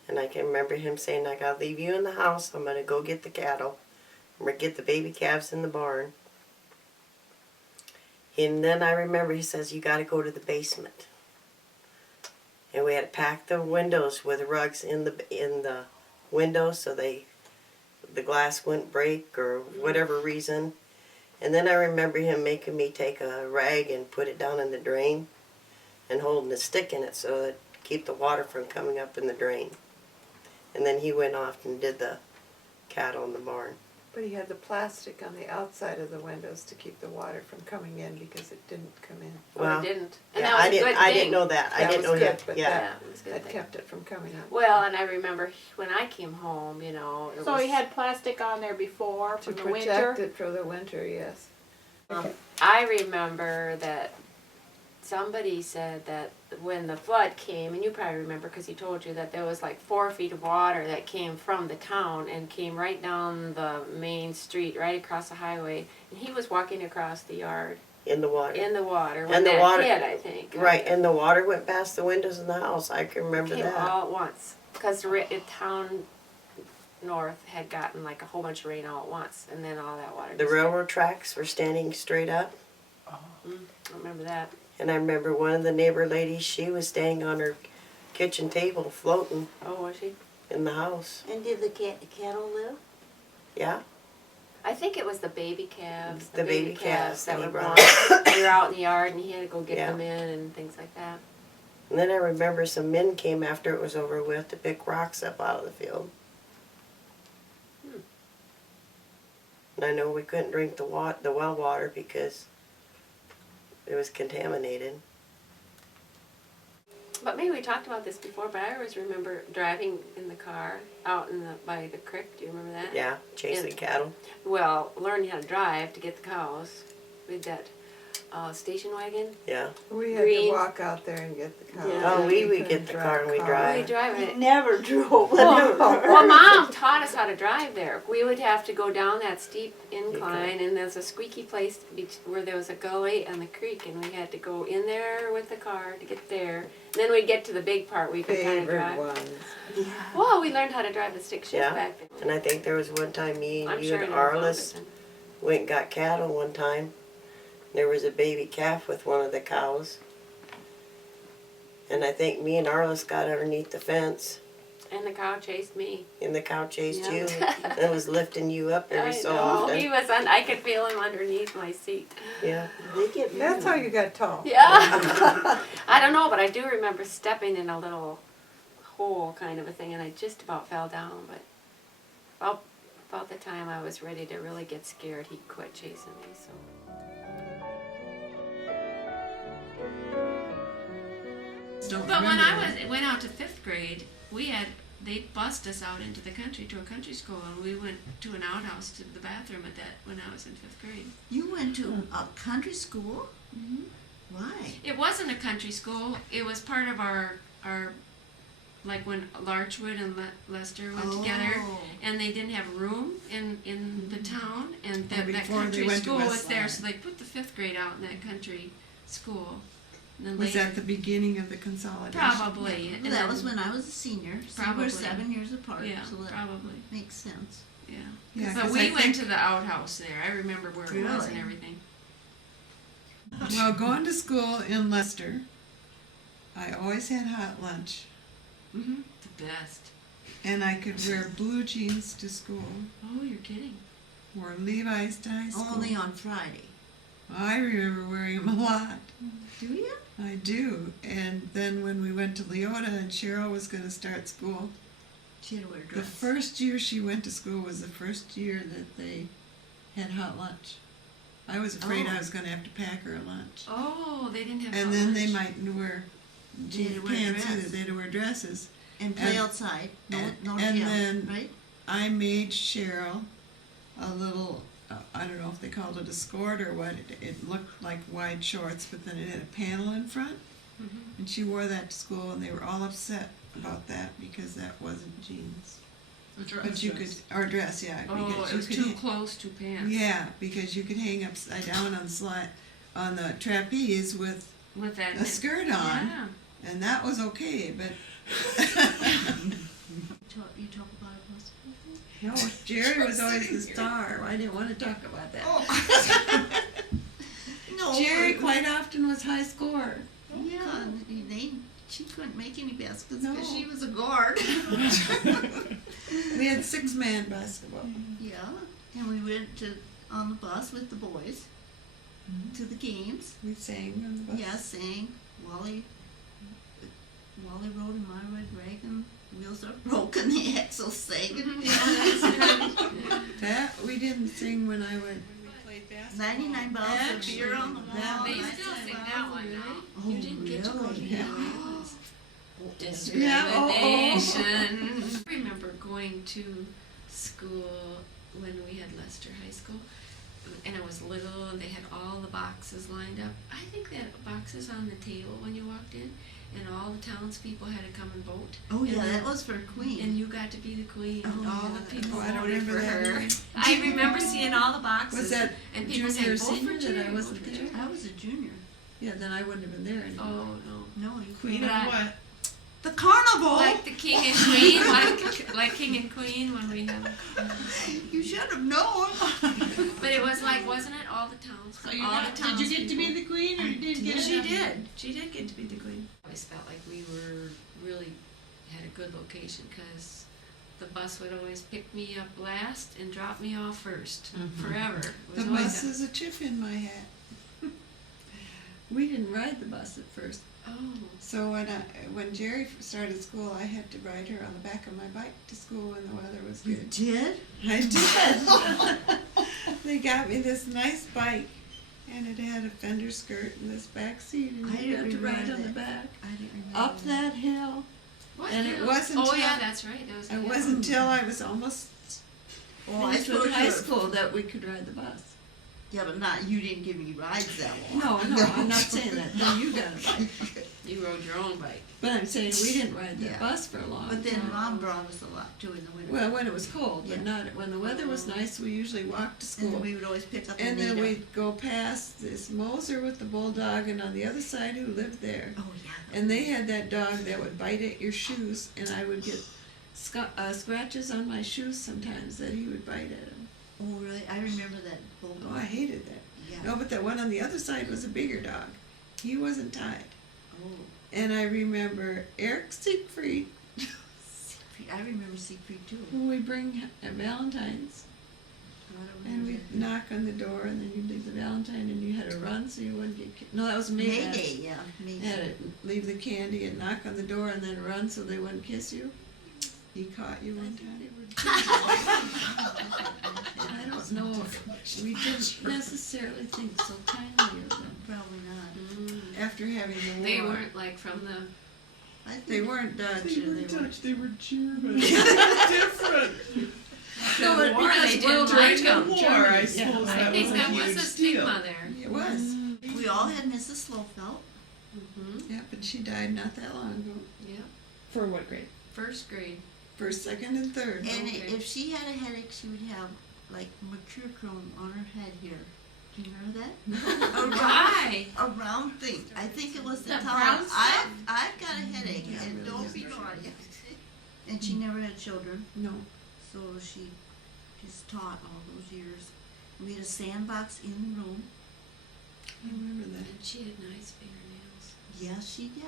and I can remember him saying, I gotta leave you in the house, I'm gonna go get the cattle. I'm gonna get the baby calves in the barn. And then I remember he says, you gotta go to the basement. And we had to pack the windows with rugs in the windows so the glass wouldn't break or whatever reason. And then I remember him making me take a rag and put it down in the drain and holding a stick in it so that keep the water from coming up in the drain. And then he went off and did the cattle in the barn. But he had the plastic on the outside of the windows to keep the water from coming in because it didn't come in. Well, Or didn't. And Yeah, that was I a didn't. good I thing. didn't know that. I That didn't was know good, that. but Yeah. Yeah, it was a good That thing. kept it from coming up. Well, and I remember when I came home, you know, it So was, he had plastic on there before To from the protect winter? it for the winter, yes. I remember that somebody said that when the flood came, and you probably remember because he told you that there was like 4 feet of water that came from the town and came right down the main street, right across the highway, and he was walking across the yard In the water. in the water when And the that water- hit, I think. Right, and the water went past the windows in the house. I can remember Came that. all at once because town north had gotten like a whole bunch of rain all at once, and then all that water. The just railroad tracks were standing straight up. I remember that. And I remember one of the neighbor ladies, she was standing on her kitchen table floating Oh, was she? in the house. And did the cattle live? Yeah. I think it was the baby calves. The baby calves that that he were born. brought. They were out in the yard, and he had to go get Yeah. them in and things like that. And then I remember some men came after it was over with to pick rocks up out of the field. And I know we couldn't drink the well water because it was contaminated. But maybe we talked about this before. But I always remember driving in the car out by the creek. Do you remember that? Yeah, chasing And- cattle. Well, learning how to drive to get the cows with that station wagon. Yeah. We had Green. to walk out there and get the cows. Yeah. Oh, we couldn't get the car and we We drive. drive it. Never drove. Well, Mom taught us how to drive there. We would have to go down that steep incline, and there's a squeaky place where there was a gully and the creek, and we had to go in there with the car to get there. And then we'd get to the big part where you could kind of Favorite drive. ones. Well, we learned how to drive the stick shift Yeah. back then. And I think there was one time me and I'm you sure I and never found it Arliss then. went and got cattle one time. There was a baby calf with one of the cows. And I think me and Arliss got underneath the fence And the cow chased me. And the cow chased Yeah. you. It was lifting you up every I so know. often. He was I could feel him underneath my seat. Yeah. They get That's how you got tall. Yeah. I don't know, but I do remember stepping in a little hole kind of a thing, and I just about fell down. But about the time I was ready to really get scared, he quit chasing me. So. Don't But when remember I that. went out to 5th grade, they bussed us out into the country to a country school, and we went to an outhouse to the bathroom at that when I was in 5th grade. You went to a country school? Mm-hmm. Why? It wasn't a country school. It was part of our like when Larchwood and Lester went together, Oh. and they didn't have room in the town, and that before they country went to school was there, Westland. so they put the 5th grade out in that country school. And then Was later, that the beginning of the consolidation? probably. Well, and that then- was when I was a senior. So Probably. we're 7 years apart. Yeah, so that probably. makes sense. Yeah. Yeah, But 'cause we I went think- to the outhouse there. I remember where it was and Really? everything. Well, going to school in Leicester, I always had hot lunch, Mm-hmm. The best. and I could wear blue jeans to school, Oh, you're kidding. wore Levi's to high school. Only on Friday. I remember wearing them a lot. Do you? I do. And then when we went to Leota and Cheryl was going to start school, She had to wear a the dress. first year she went to school was the first year that they had hot lunch. I was afraid I Oh. was going to have to pack her a lunch. Oh, they didn't have And hot then lunch. they mightn't wear They had jeans to wear a pants dress. either. They had to wear dresses. And play and- outside. No, no and gym, then- right? I made Cheryl a little, I don't know if they called it a skirt or what. It looked like wide shorts, but then it had a panel in front. Mhm. And she wore that to school, and they were all upset about that because that wasn't jeans. But you could, or dress, yeah. Oh, because it you was could too ha- close to pants. Yeah, because you could hang upside down on the trapeze with With that. a skirt on, Yeah. and that was okay, but. You talk about it once. No, Jerry was always the star. I didn't want to talk about that. Oh. No. Jerry quite often was high score. Yeah, and she couldn't make any baskets No. because she was a guard. We had 6-man basketball. Yeah, and we went on the bus with the boys to the games. We sang on the bus. Yeah, sang. Wally rode in my red wagon. Wheels are broken. The axle's sagging. That we didn't sing when I went. 99 bottles of beer on the wall. They 99 still sing that bottles one of now. Oh, You didn't get to go to really? Yeah. Discrimination. I remember going to school when we had Leicester High School, and I was little, and they had all the boxes lined up. I think they had boxes on the table when you walked in, and all the townspeople had to come and vote. Oh, yeah, And that then- was for Queen. And you got to be the queen, and Oh, all yeah. the people Oh, I don't voted for remember that her. either. I remember seeing all the boxes. Was that and people junior or saying, "Vote for senior that I Jerry, wasn't vote for there? Jerry." I was a junior. Yeah, then I wouldn't have been there anymore. Oh no. No, you Queen But of I- what? The carnival! Like the king and queen, like king and queen when we have. You should have known. But it was like, wasn't it all the towns? So you're all not, the did you get to be townspeople? the queen or you didn't get She to? did. She did get to be the queen. I always felt like we were really had a good location because the bus would always pick me up last and drop me off 1st forever. It The was always bus is a chip in my hat. We didn't ride the bus at first. Oh. So when Jerry started school, I had to ride her on the back of my bike to school when the weather was You good. did? I did. They got me this nice bike, and it had a fender skirt and this back seat, and I you got to didn't ride remember on the that. back I didn't remember. up that hill. What And it hill? wasn't Oh till- yeah, that's right. That was. It yeah. wasn't until I was almost Oh, I finished with suppose high you're- school that we could ride the bus. Yeah, but you didn't give me rides that long. No, I'm not saying that. Then you got a bike. You rode your own bike. But I'm saying we didn't ride the Yeah. bus for a long But then time. Mom brought us a lot too in the winter. Well, when it was cold, but Yeah. not when the weather was nice. We usually walked to and school, then we would always pick up and Anita. then we'd go past this Moser with the bulldog, and on the other side who lived there, Oh, yeah. and they had that dog that would bite at your shoes, and I would get scratches on my shoes sometimes that he would bite at them. Oh, really? I remember that bulldog. Oh, I hated that. Yeah. No, but that one on the other side was a bigger dog. He wasn't tied. Oh. And I remember Eric Siegfried. I remember Siegfried too. When we bring Valentine's, I don't and remember we'd knock on the door, and then you'd leave the Valentine, and you had to run so you wouldn't get no, that was May May Day. Day, yeah, May Had Day. to leave the candy and knock on the door, and then run so they wouldn't kiss you. He caught you one time. I don't know if we didn't necessarily think so kindly of them Probably not. Mm. after having the war. They weren't like from the. I think They weren't Dutch. They and were they Dutch, they were German. Different. No, but war, because they didn't World War like II, them. War, Germany, I yeah. suppose I that think was that a was huge a stigma deal. there. It was. we all had Mrs. Slofeld. Mm-hmm. Yeah, but she died not that long ago. Yep. For what grade? First grade. First, second, and third. And Okay. if she had a headache, she would have like mercurochrome on her head here. Do you remember that? A round, Why? a round thing. I think it was the The time. brown stuff? I've got a headache, Yeah, and really don't is. be naughty. And she never had children, No. so she just taught all those years. We had a sandbox in the room. I remember that. And she had nice fingernails. Yes, she did.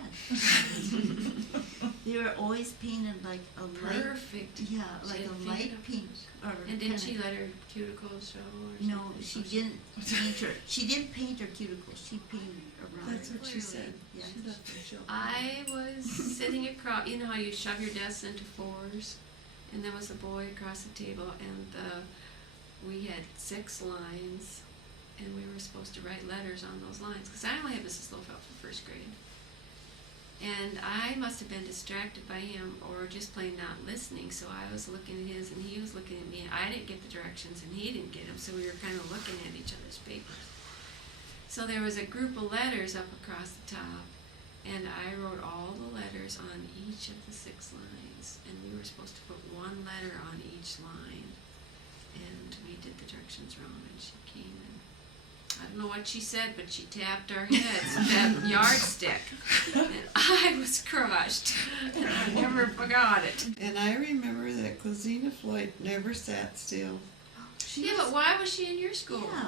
They were always painted like a light, Perfect. yeah, She like had a light fingernails. pink. Or And didn't kinda- she let her cuticles show or No, something? she Oh, didn't paint her. She didn't paint her cuticles. She painted around. That's what she said. Yeah. She left them show. I was sitting across, you know how you shove your desks into fours? And there was a boy across the table, and we had 6 lines, and we were supposed to write letters on those lines, because I only had Mrs. Lofeld for first grade. And I must have been distracted by him, or just plain not listening, so I was looking at his, and he was looking at me, and I didn't get the directions, and he didn't get them, so we were kind of looking at each other's papers. So there was a group of letters up across the top, and I wrote all the letters on each of the 6 lines, and we were supposed to put 1 letter on each line, and we did the directions wrong, and she came and I don't know what she said, but she tapped our heads with that yardstick, and I was crushed, and I never forgot it. And I remember that Closina Floyd never sat still. She Yeah, was, but why was she in your school? yeah.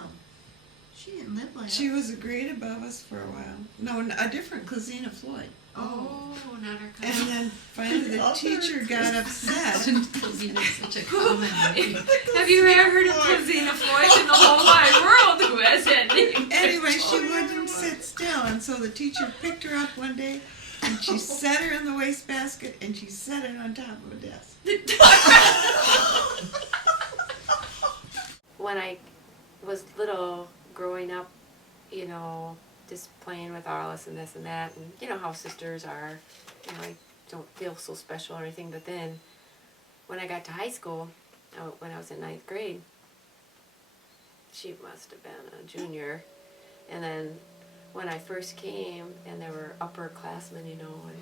She didn't live like She that. was a grade above us for a while. No, a different Closina Floyd. Oh, not her And cousin. then finally the teacher got upset. Such a common name. Have you ever heard of Closina Floyd in the whole wide world who has that name? Anyway, she wouldn't sit still, and so the teacher picked her up one day, and she set her in the wastebasket, and she set it on top of a desk. When I was little, growing up, you know, just playing with Alice and this and that, and you know how sisters are, you know, I don't feel so special or anything, but then when I got to high school, when I was in 9th grade, she must have been a junior, and then when I first came, and there were upperclassmen, you know, and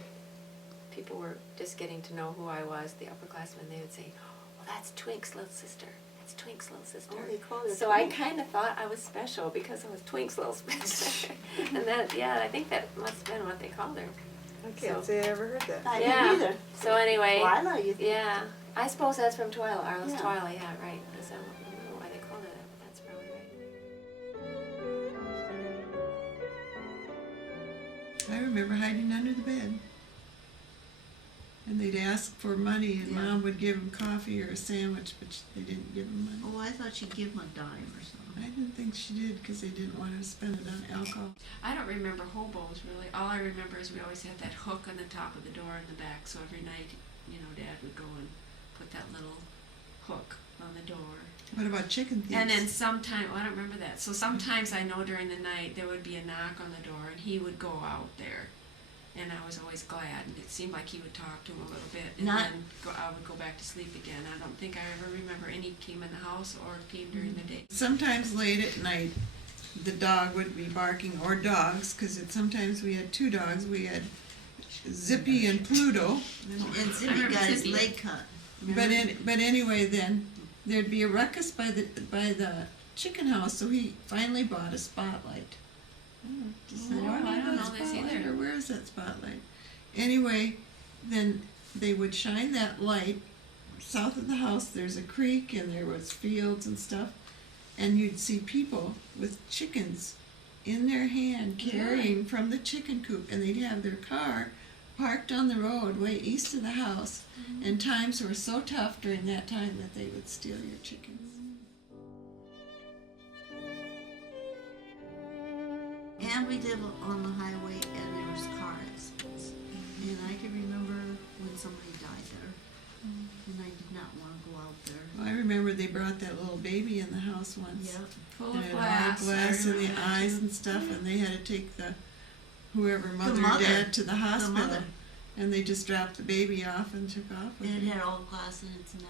people were just getting to know who I was, the upperclassmen, they would say, "Well, that's Twink's little sister. That's Twink's little sister." Oh, they call her So I Twink. kind of thought I was special because I was Twink's little sister. And that, yeah, I think that must have been what they called her. I can't So- say I ever heard that. I Yeah. didn't either. So anyway, Lila, you think? yeah, I suppose that's from Twyla, Arliss Yeah. Twyla, yeah, right. So I don't know why they called her that, but that's probably right. I remember hiding under the bed. And they'd ask for money, and Yeah. Mom would give them coffee or a sandwich, but they didn't give them money. Oh, I thought she'd give him a dime or something. I didn't think she did because they didn't want to spend it on alcohol. I don't remember hobos really. All I remember is we always had that hook on the top of the door in the back, so every night, you know, Dad would go and put that little hook on the door. What about chicken thieves? And then sometime, well, I don't remember that. So sometimes I know during the night there would be a knock on the door and he would go out there. And I was always glad, and it seemed like he would talk to him a little bit, and Not- then I would go back to sleep again. I don't think I ever remember any came in the house or came during the day. Sometimes late at night, the dog would be barking, or dogs, because sometimes we had 2 dogs. We had Zippy and Pluto. And Zippy remember got his Zippy. leg cut. But anyway, then there'd be a ruckus by the chicken house, so he finally bought a spotlight. Does Oh, anyone I don't have know that this spotlight, either. or where is that spotlight? Anyway, then they would shine that light. South of the house, there's a creek, and there was fields and stuff, and you'd see people with chickens in their hand carrying from the chicken coop, and they'd have their car parked on the road way east of the house, and times were so tough during that time that they would steal your chickens. And we live on the highway, and there was car accidents. And I can remember when somebody died there, and I did not want to go out there. Well, I remember they brought that little baby in the house once. Yep. Full And of it glass. had glass in the remember that eyes too. and stuff, and they had to take whoever, mother or mother. dad, to the hospital. mother. And they just dropped the baby off and took off with And it it. had all glass in its neck.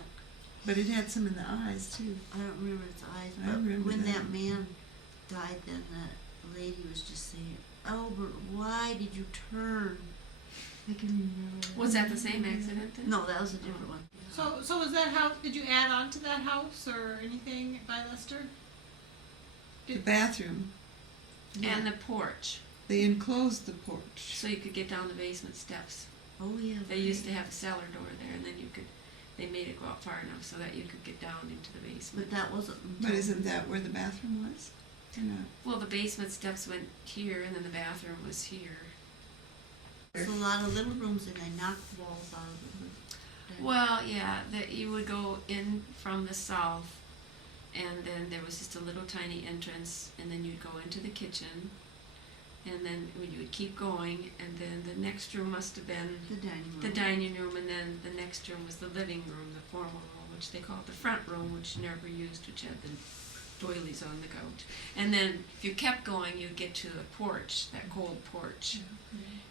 But it had some in the eyes too. I don't remember its eyes, I but remember when that. that man died, then that lady was just saying, Albert, why did you turn? I can remember that. Was that the same accident then? No, that was a different one. So was that house, did you add on to that house or anything by Lester? The bathroom. And the porch, They enclosed the porch. so you could get down the basement steps. Oh, yeah. They used to have a cellar door there, and then they made it go out far enough so that you could get down into the basement. But that wasn't until... But isn't that where the bathroom was? Or not? Well, the basement steps went here, and then the bathroom was here. There's a lot of little rooms, and they knocked the walls out of them. Well, yeah, that you would go in from the south, and then there was just a little tiny entrance, and then you'd go into the kitchen, and then you would keep going, and then the next room must have been The dining room. the dining room, and then the next room was the living room, the formal room, which they called the front room, which never used, which had the doilies on the couch. And then if you kept going, you'd get to the porch, that cold porch.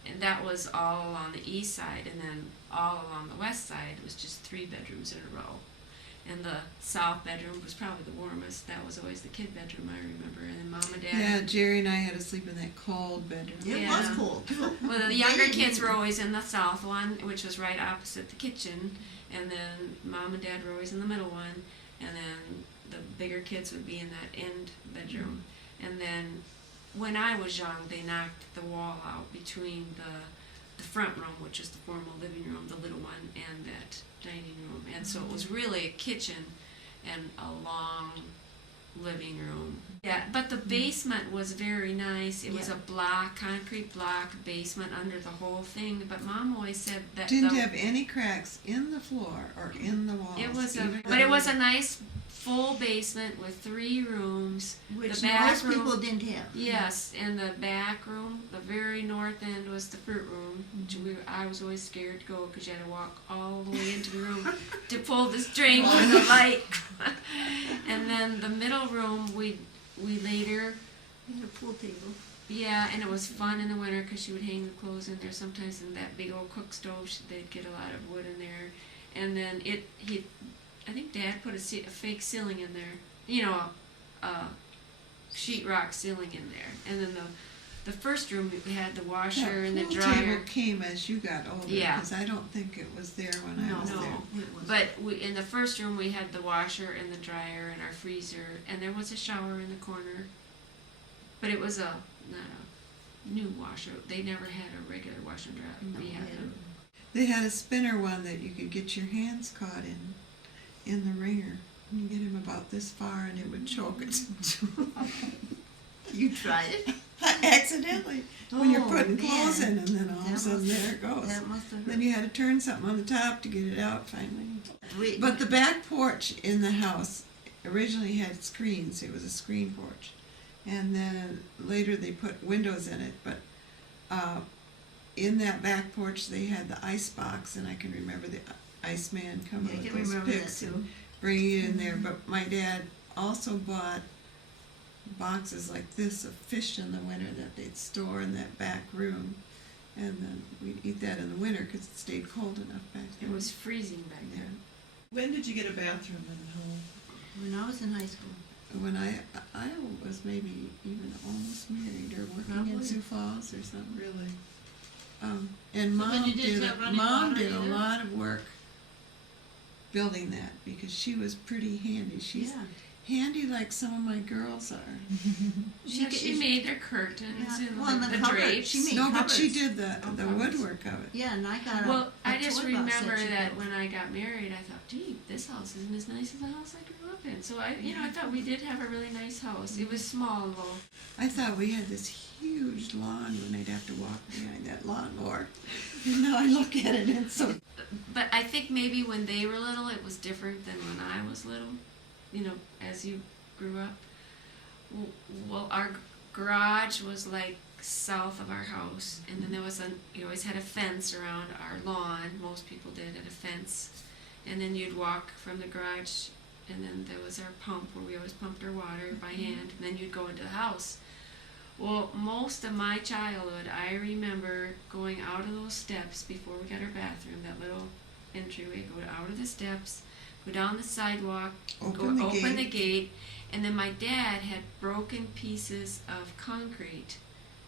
And that was all along the east side, and then all along the west side, it was just 3 bedrooms in a row. And the south bedroom was probably the warmest. That was always the kid bedroom, I remember. And then mom and dad. Yeah, Jerry and I had to sleep in that cold bedroom. It Yeah. was cold, too. Well, the younger kids were always in the south one, which was right opposite the kitchen, and then mom and dad were always in the middle one, and then the bigger kids would be in that end bedroom. And then when I was young, they knocked the wall out between the front room, which is the formal living room, the little one, and that dining room. And so it was really a kitchen and a long living room. Yeah, but the basement was very nice. It was a concrete block basement under the whole thing. But Mom always said that Didn't have any cracks in the floor or in the walls. it was even but it was a nice full basement with 3 rooms. Which the back most room, people didn't have. Yes, and the back room, the very north end was the fruit room, which I was always scared to go because you had to walk all the way into the room to pull the string for the light. And then the middle room, we later, And a pool table. yeah, and it was fun in the winter because she would hang the clothes in there. Sometimes in that big old cook stove, they'd get a lot of wood in there. And then I think Dad put a fake ceiling in there, you know, a sheetrock ceiling in there. And then the first room, we had the washer and the pool dryer. table came as you got older. Yeah. Because I don't think it was there when I was No. there. It was. But in the first room, we had the washer and the dryer and our freezer, and there was a shower in the corner. But it was not a new washer. They never had a regular washer and dryer. No, We had yeah. them. They had a spinner one that you could get your hands caught in the wringer. And you get him about this far and it would choke it. You tried it? Accidentally. When you're Oh, putting man. clothes in and then all of a That sudden must- there it goes. That must have Then you had to turn something on the top to get it out finally. hurt. But the back porch in the house originally had screens. It was a screen porch. And then later they put windows in it. But in that back porch they had the ice box, and I can remember the Iceman coming Yeah, I with can those remember that picks too. and bringing it in there. But my dad also bought boxes like this of fish in the winter that they'd store in that back room. And then we'd eat that in the winter because it stayed cold enough back It then. was freezing back Yeah. then. When did you get a bathroom in the home? When I was in high school. When I was maybe even almost married or working in Probably. Sioux Falls or something. Really? And So then mom you didn't have running water did a either? lot of work building that because she was pretty handy. Yeah. handy like some of my girls are. She made their curtains Yeah. and Well, the the cupboard, drapes. she made No, but she cupboards. did the cupboards. woodwork of it. Yeah, and I got Well, I just toy box remember she that built. when I got married, I thought, gee, this house isn't as nice as the house I grew up in. So I thought we did have a really nice house. It was small though. I thought we had this huge lawn when I'd have to walk behind that lawnmower. And now I look at it and it's so. But I think maybe when they were little, it was different than when I was little. You know, as you grew up. Well, our garage was like south of our house, and then there was you always had a fence around our lawn. Most people did at a fence, and then you'd walk from the garage, and then there was our pump where we always pumped our water by hand, and then you'd go into the house. Well, most of my childhood, I remember going out of those steps before we got our bathroom, that little entryway, go out of the steps, go down the sidewalk, Open open the gate, and then my dad had broken pieces of concrete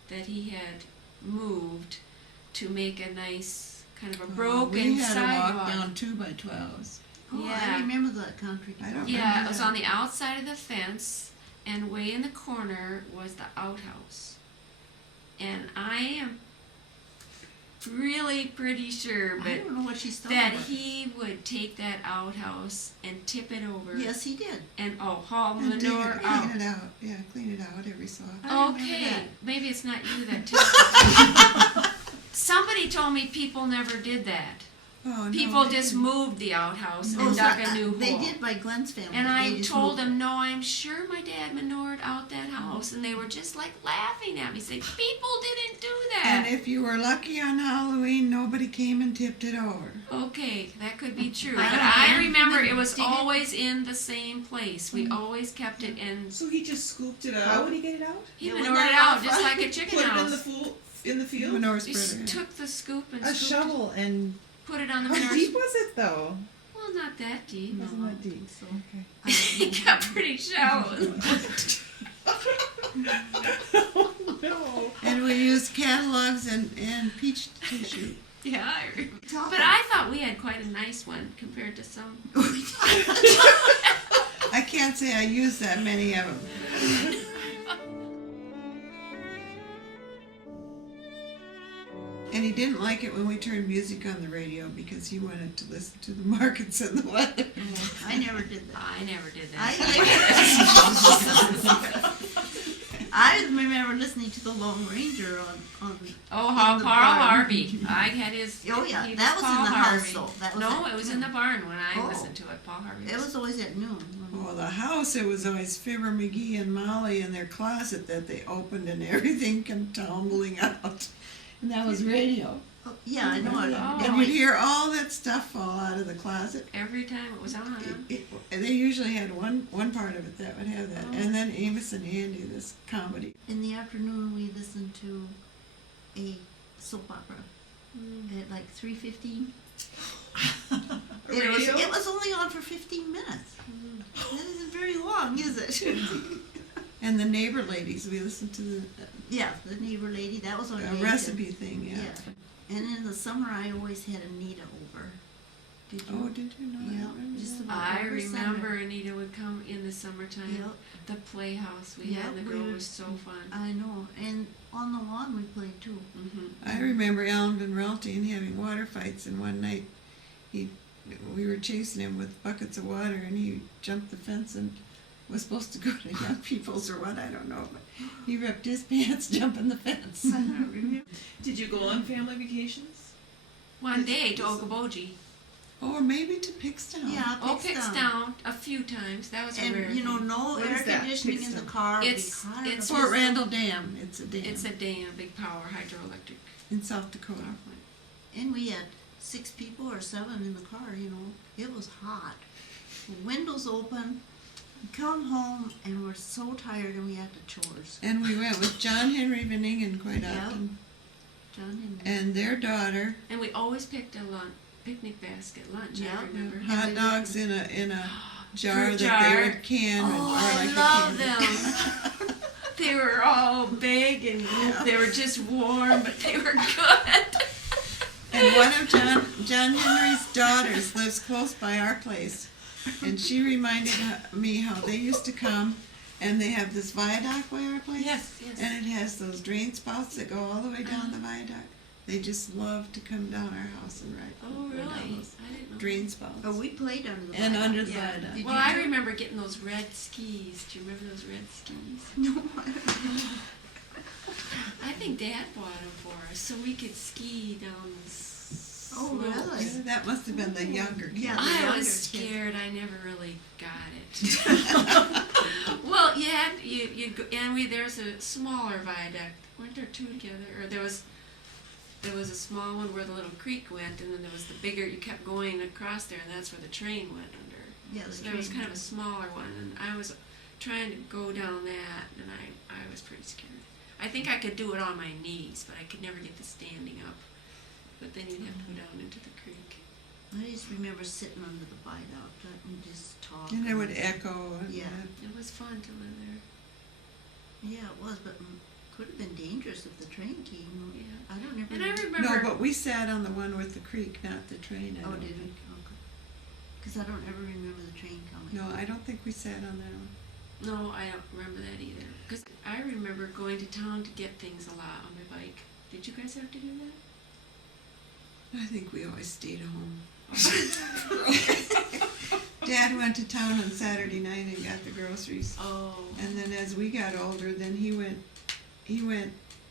that he had moved to make a nice kind of a broken We had sidewalk. to walk down 2x12s. Oh, Yeah. I remember that concrete. I don't Yeah, remember it was that. on the outside of the fence, and way in the corner was the outhouse. And I am really pretty sure, I but don't know what she's talking that about. he would take that outhouse and tip it over. Yes, he did. And haul And dig manure it, out. clean it out. Yeah, clean it out every so often. I remember Okay, that. maybe it's not you that took it. Somebody told me people never did that. Oh, no, People they just didn't. moved the outhouse Oh, and so, dug a new they hole. did by Glenn's family. And They I just told moved them, no, I'm sure my dad manured out that house. And they were just like laughing at me, saying, people didn't do And that. if you were lucky on Halloween, nobody came and tipped it over. Okay, that could be true. I But don't I know. remember it was Dig it. always in the same place. We always kept it in. So he just scooped it How out, would he get it out? He Yeah, manured wasn't it that out all just fun? like a chicken put it in the house. in the field. Manure Just spreader. took the scoop and A scooped shovel and put it on the how manure. deep was it though? Well, not that deep. Wasn't that deep? So, Okay. It got pretty shallow. Oh no. And we used catalogs and peach tissue. Yeah, I remember. Talk But I thought we had quite a nice one compared to some. I can't say I used that many of them. And he didn't like it when we turned music on the radio because he wanted to listen to the markets and the weather. I never did that. I never did I, that. I remember listening to the Lone Ranger on Oh, in the Paul barn. Harvey. I had his. Oh yeah, he that was Paul in the Harvey. house though. That was No, at it was noon. in the barn when I Oh. listened to it. Paul Harvey. It was always at noon. Well, the house, it was always Fibber McGee and Molly in their closet that they opened and everything came tumbling out. And that was radio. Oh, yeah, I know. Oh. And you'd hear all that stuff fall out of the closet. Every time it was on. And they usually had one part of it that would have that. And then Amos and Andy, this comedy. In the afternoon, we listened to a soap opera at like 3:15. It was only on for 15 minutes. That isn't very long, is it? And the neighbor ladies, we listened to the Yeah, the neighbor lady. That was on the recipe thing, yeah. And in the summer, I always had Anita over. Did you? Oh, did you know? I Yeah, don't remember just that. about I every remember summer. Anita would come in the summertime. Yep. The playhouse we Yep, had. The we girl would- was so fun. I know. And on the lawn, we played too. I remember Alan Van Reltine having water fights, and one night we were chasing him with buckets of water, and he jumped the fence and was supposed to go to young people's or what, I don't know, but he ripped his pants jumping the fence. I don't remember. Did you go on family vacations? One day to Okoboji. Or maybe to Pickstown. Yeah, Oh, Pickstown a few times. That was a rare And you know, thing. no What air is that, conditioning in the Pickstown? car. It's- It'd be hot as it's a Fort pistol. Randall Dam, it's a dam It's a dam, big power hydroelectric in South Dakota. power plant. And we had 6 people or 7 in the car, you know. It was hot. Windows open. Come home and we're so tired and we had the chores. And we went with John Henry Veningen quite Yep. often, John and their daughter, And we always picked a picnic basket lunch, Yeah. I remember. hot dogs in a jar Fruit that they jar. would can. Oh, or I like a love candy. them. They were all big and they were just warm, but they were good. And one of John Henry's daughters lives close by our place. And she reminded me how they used to come, and they have this viaduct by our place. Yes, yes. And it has those drain spouts that go all the way down the viaduct. They just love to come down our house and ride. Oh, go down really? those I didn't know. drain spouts. Oh, we played under the And viaduct. under the Yeah. viaduct. Did Well, you I do it? remember getting those red skis. Do you remember those red skis? No, I don't know. I think Dad bought them for us so we could ski down the Oh, slopes. really? Yeah, that must have been the younger kid. Yeah. the I younger was kids. scared. I never really got it. Well, yeah, you'd go, and there's a smaller viaduct. Weren't there two together? Or there was a small one where the little creek went, and then there was the bigger. You kept going across there, and that's where the train went under. Yeah, the So there was train kind of a smaller one, and I was trying to go down that, and I was pretty scared. I think I could do it on my knees, but I could never get to standing up. But then you'd have to go down into the creek. I just remember sitting under the viaduct and just talk. And it would echo. And Yeah. It was fun to live there. Yeah, it was, but could have been dangerous if the train came. Yeah. I don't ever. And I No, remember. but we sat on the one with the creek, not the train. I Oh, don't did we? think. Because I don't ever remember the train coming. No, I don't think we sat on that one. No, I don't remember that either. Because I remember going to town to get things a lot on my bike. Did you guys have to do that? I think we always stayed home. Dad went to town on Saturday night and got the groceries. Oh. And then as we got older, then he went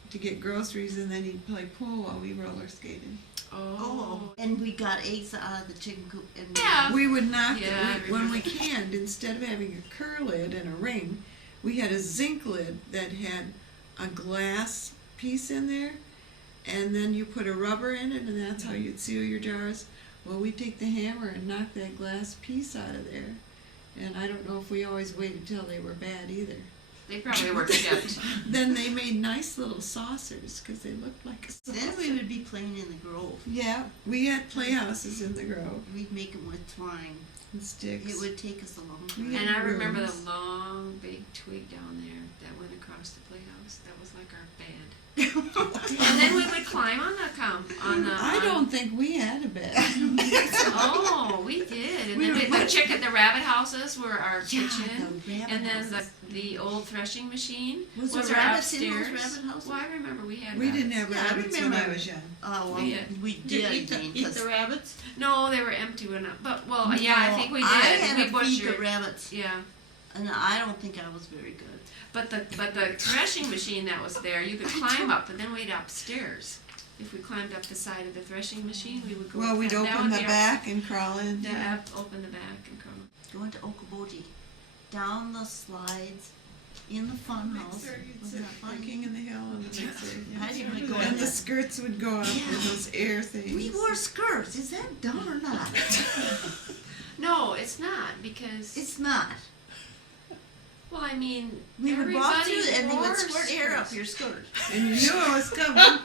to get groceries, and then he'd play pool while we roller skated. Oh, and we got eggs out of the chicken coop. And Yeah. We would knock Yeah, it I when we remember. canned. Instead of having a cur lid and a ring, we had a zinc lid that had a glass piece in there, and then you put a rubber in it, and that's how you'd seal your jars. Well, we'd take the hammer and knock that glass piece out of there. And I don't know if we always waited till they were bad either. They probably were chipped. Then they made nice little saucers because they looked like a saucer. Then we would be playing in the grove. Yeah, we had playhouses in the grove We'd make them with twine. and sticks. It would take us a long We time. had And I remember rooms. the long, big twig down there that went across the playhouse. That was like our bed. And then we would climb on the I don't think we had a bed. Oh, we did. And then the rabbit houses were our kitchen. the rabbit And then houses. the old threshing machine Was was there our rabbits in those upstairs. rabbit houses? Well, I remember we had We rabbits. didn't have Yeah, I rabbits when I remember. was young. Oh, well, Yeah. we Did you did. eat Jane, 'cause- the rabbits? No, they were empty when but well, yeah, I think we did. I had we to feed the butchered. rabbits, Yeah. and I don't think I was very good. But the threshing machine that was there, you could climb up, and then we'd upstairs. If we climbed up the side of the threshing machine, we would go. Well, up we'd that open would the be our- back and crawl in. Open the back and come. Going to Okoboji, down the slides, in the fun house. Wasn't that fun? King in the hill and the mixer. I didn't really go And in the that. skirts would go up with those air things. We wore skirts. Is that dumb or not? No, it's not because. It's not. Well, I mean, We would walk everybody through and they wore would squirt air skirts. up your skirt. And you knew it was coming.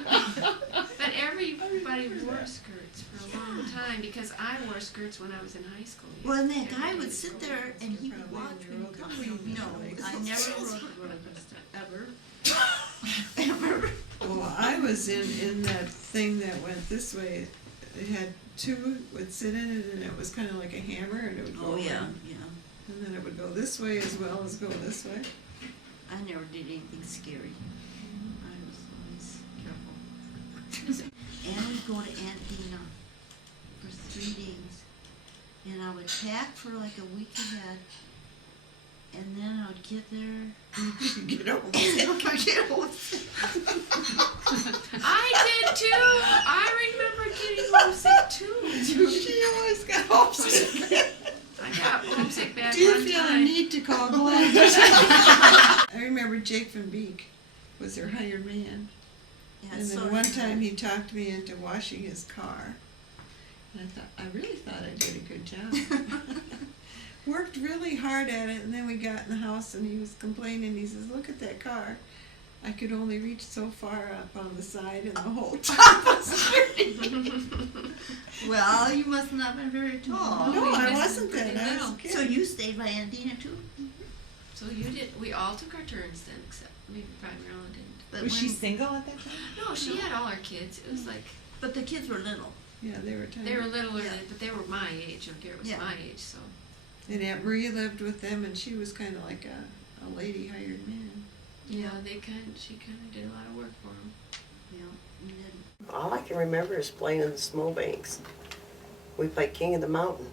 But everybody wore skirts for a long time because I wore skirts when I was in high school. Well, and that guy Everybody would was sit going there with and he Probably would watch when me you rode the come. queen, No, like- I never rode the roller coaster ever. Ever. Well, I was in that thing that went this way. It had two would sit in it, and it was kind of like a hammer, and it would go Oh yeah, around. yeah. And then it would go this way as well as go this way. I never did anything scary. I was always careful. And we'd go to Aunt Dina for 3 days. And I would pack for like a week ahead. And then I would get there. Get over it. Get home. I did too. I remember getting homesick too. She always got homesick. I got homesick bad Do you one feel a time. need to call Glenn? I remember Jake Van Beek was her hired man. Yeah, And so then one did time I. he talked me into washing his car. And I really thought I did a good job. Worked really hard at it, and then we got in the house and he was complaining. He says, "Look at that car. I could only reach so far up on the side and the whole top was dirty." Well, you must not have been very tall. No, we I missed wasn't pretty then. I was a little. kid. So you stayed by Aunt Dina too? So you did. We all took our turns then, except maybe probably Marilyn didn't. But Was she when- single at that time? No, she had all our kids. It was like But the kids were little. Yeah, they were tiny. they were littler, Yeah. but they were my age. Or Garrett was Yeah. my age, so And Aunt Marie lived with them, and she was kind of like a lady hired man. Yeah, she kind of did a lot of work for him. Yeah, and then All I can remember is playing in the snowbanks. We played King of the Mountain.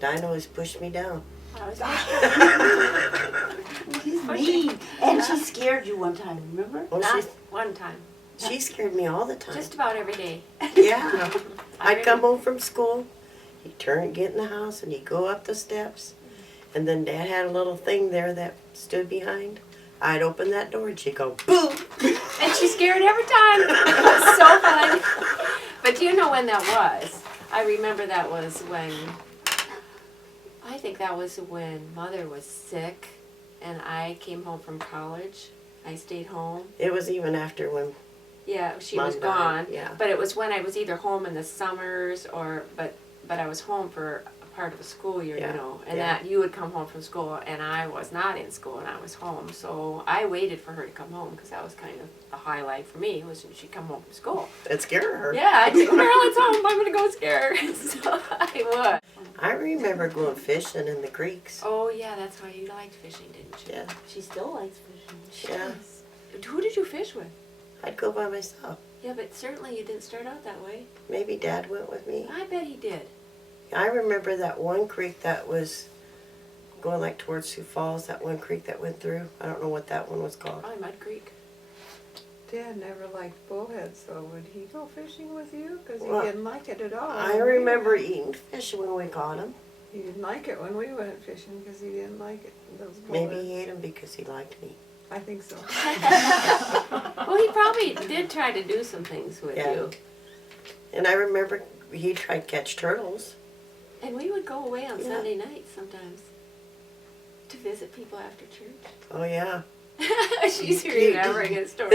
Dinah always pushed me down. I was She's mean. And she scared you one time, remember? Well, not one time, she scared me all the time. just about every day. Yeah. I'd come home from school, he'd get in the house, and he'd go up the steps. And then Dad had a little thing there that stood behind. I'd open that door, and she'd go, boom! And she's scared every time. It was so fun. But do you know when that was? I remember that was when, I think that was when Mother was sick and I came home from college. I stayed home. It was even after when, Yeah, she Mom was died, gone. yeah. But it was when I was either home in the summers but I was home for a part of the school year, Yeah, you know. And yeah. that you would come home from school and I was not in school and I was home. So I waited for her to come home because that was kind of the highlight for me was when she'd come home from school. it scared her. Yeah, I'd say, Marilyn's home, I'm gonna go scare her. So I would. I remember going fishing in the creeks. Oh yeah, that's why you liked fishing, didn't you? Yeah. She still likes fishing. Yeah. Who did you fish with? I'd go by myself. Yeah, but certainly you didn't start out that way. Maybe Dad went with me. I bet he did. I remember that one creek that was going like towards Sioux Falls, that one creek that went through. I don't know what that one was called. Probably Mud Creek. Dad never liked bullheads, so would he go fishing with you? Because he Well, didn't like it at all. I remember eating fish when we caught them. He didn't like it when we went fishing because he didn't like it. Those Maybe bullheads. he ate them because he liked me. I think so. Well, he probably did try to do some things with Yeah. you. And I remember he tried to catch turtles. And we would go away on Yeah. Sunday nights sometimes to visit people after church. Oh, yeah. She's remembering a story.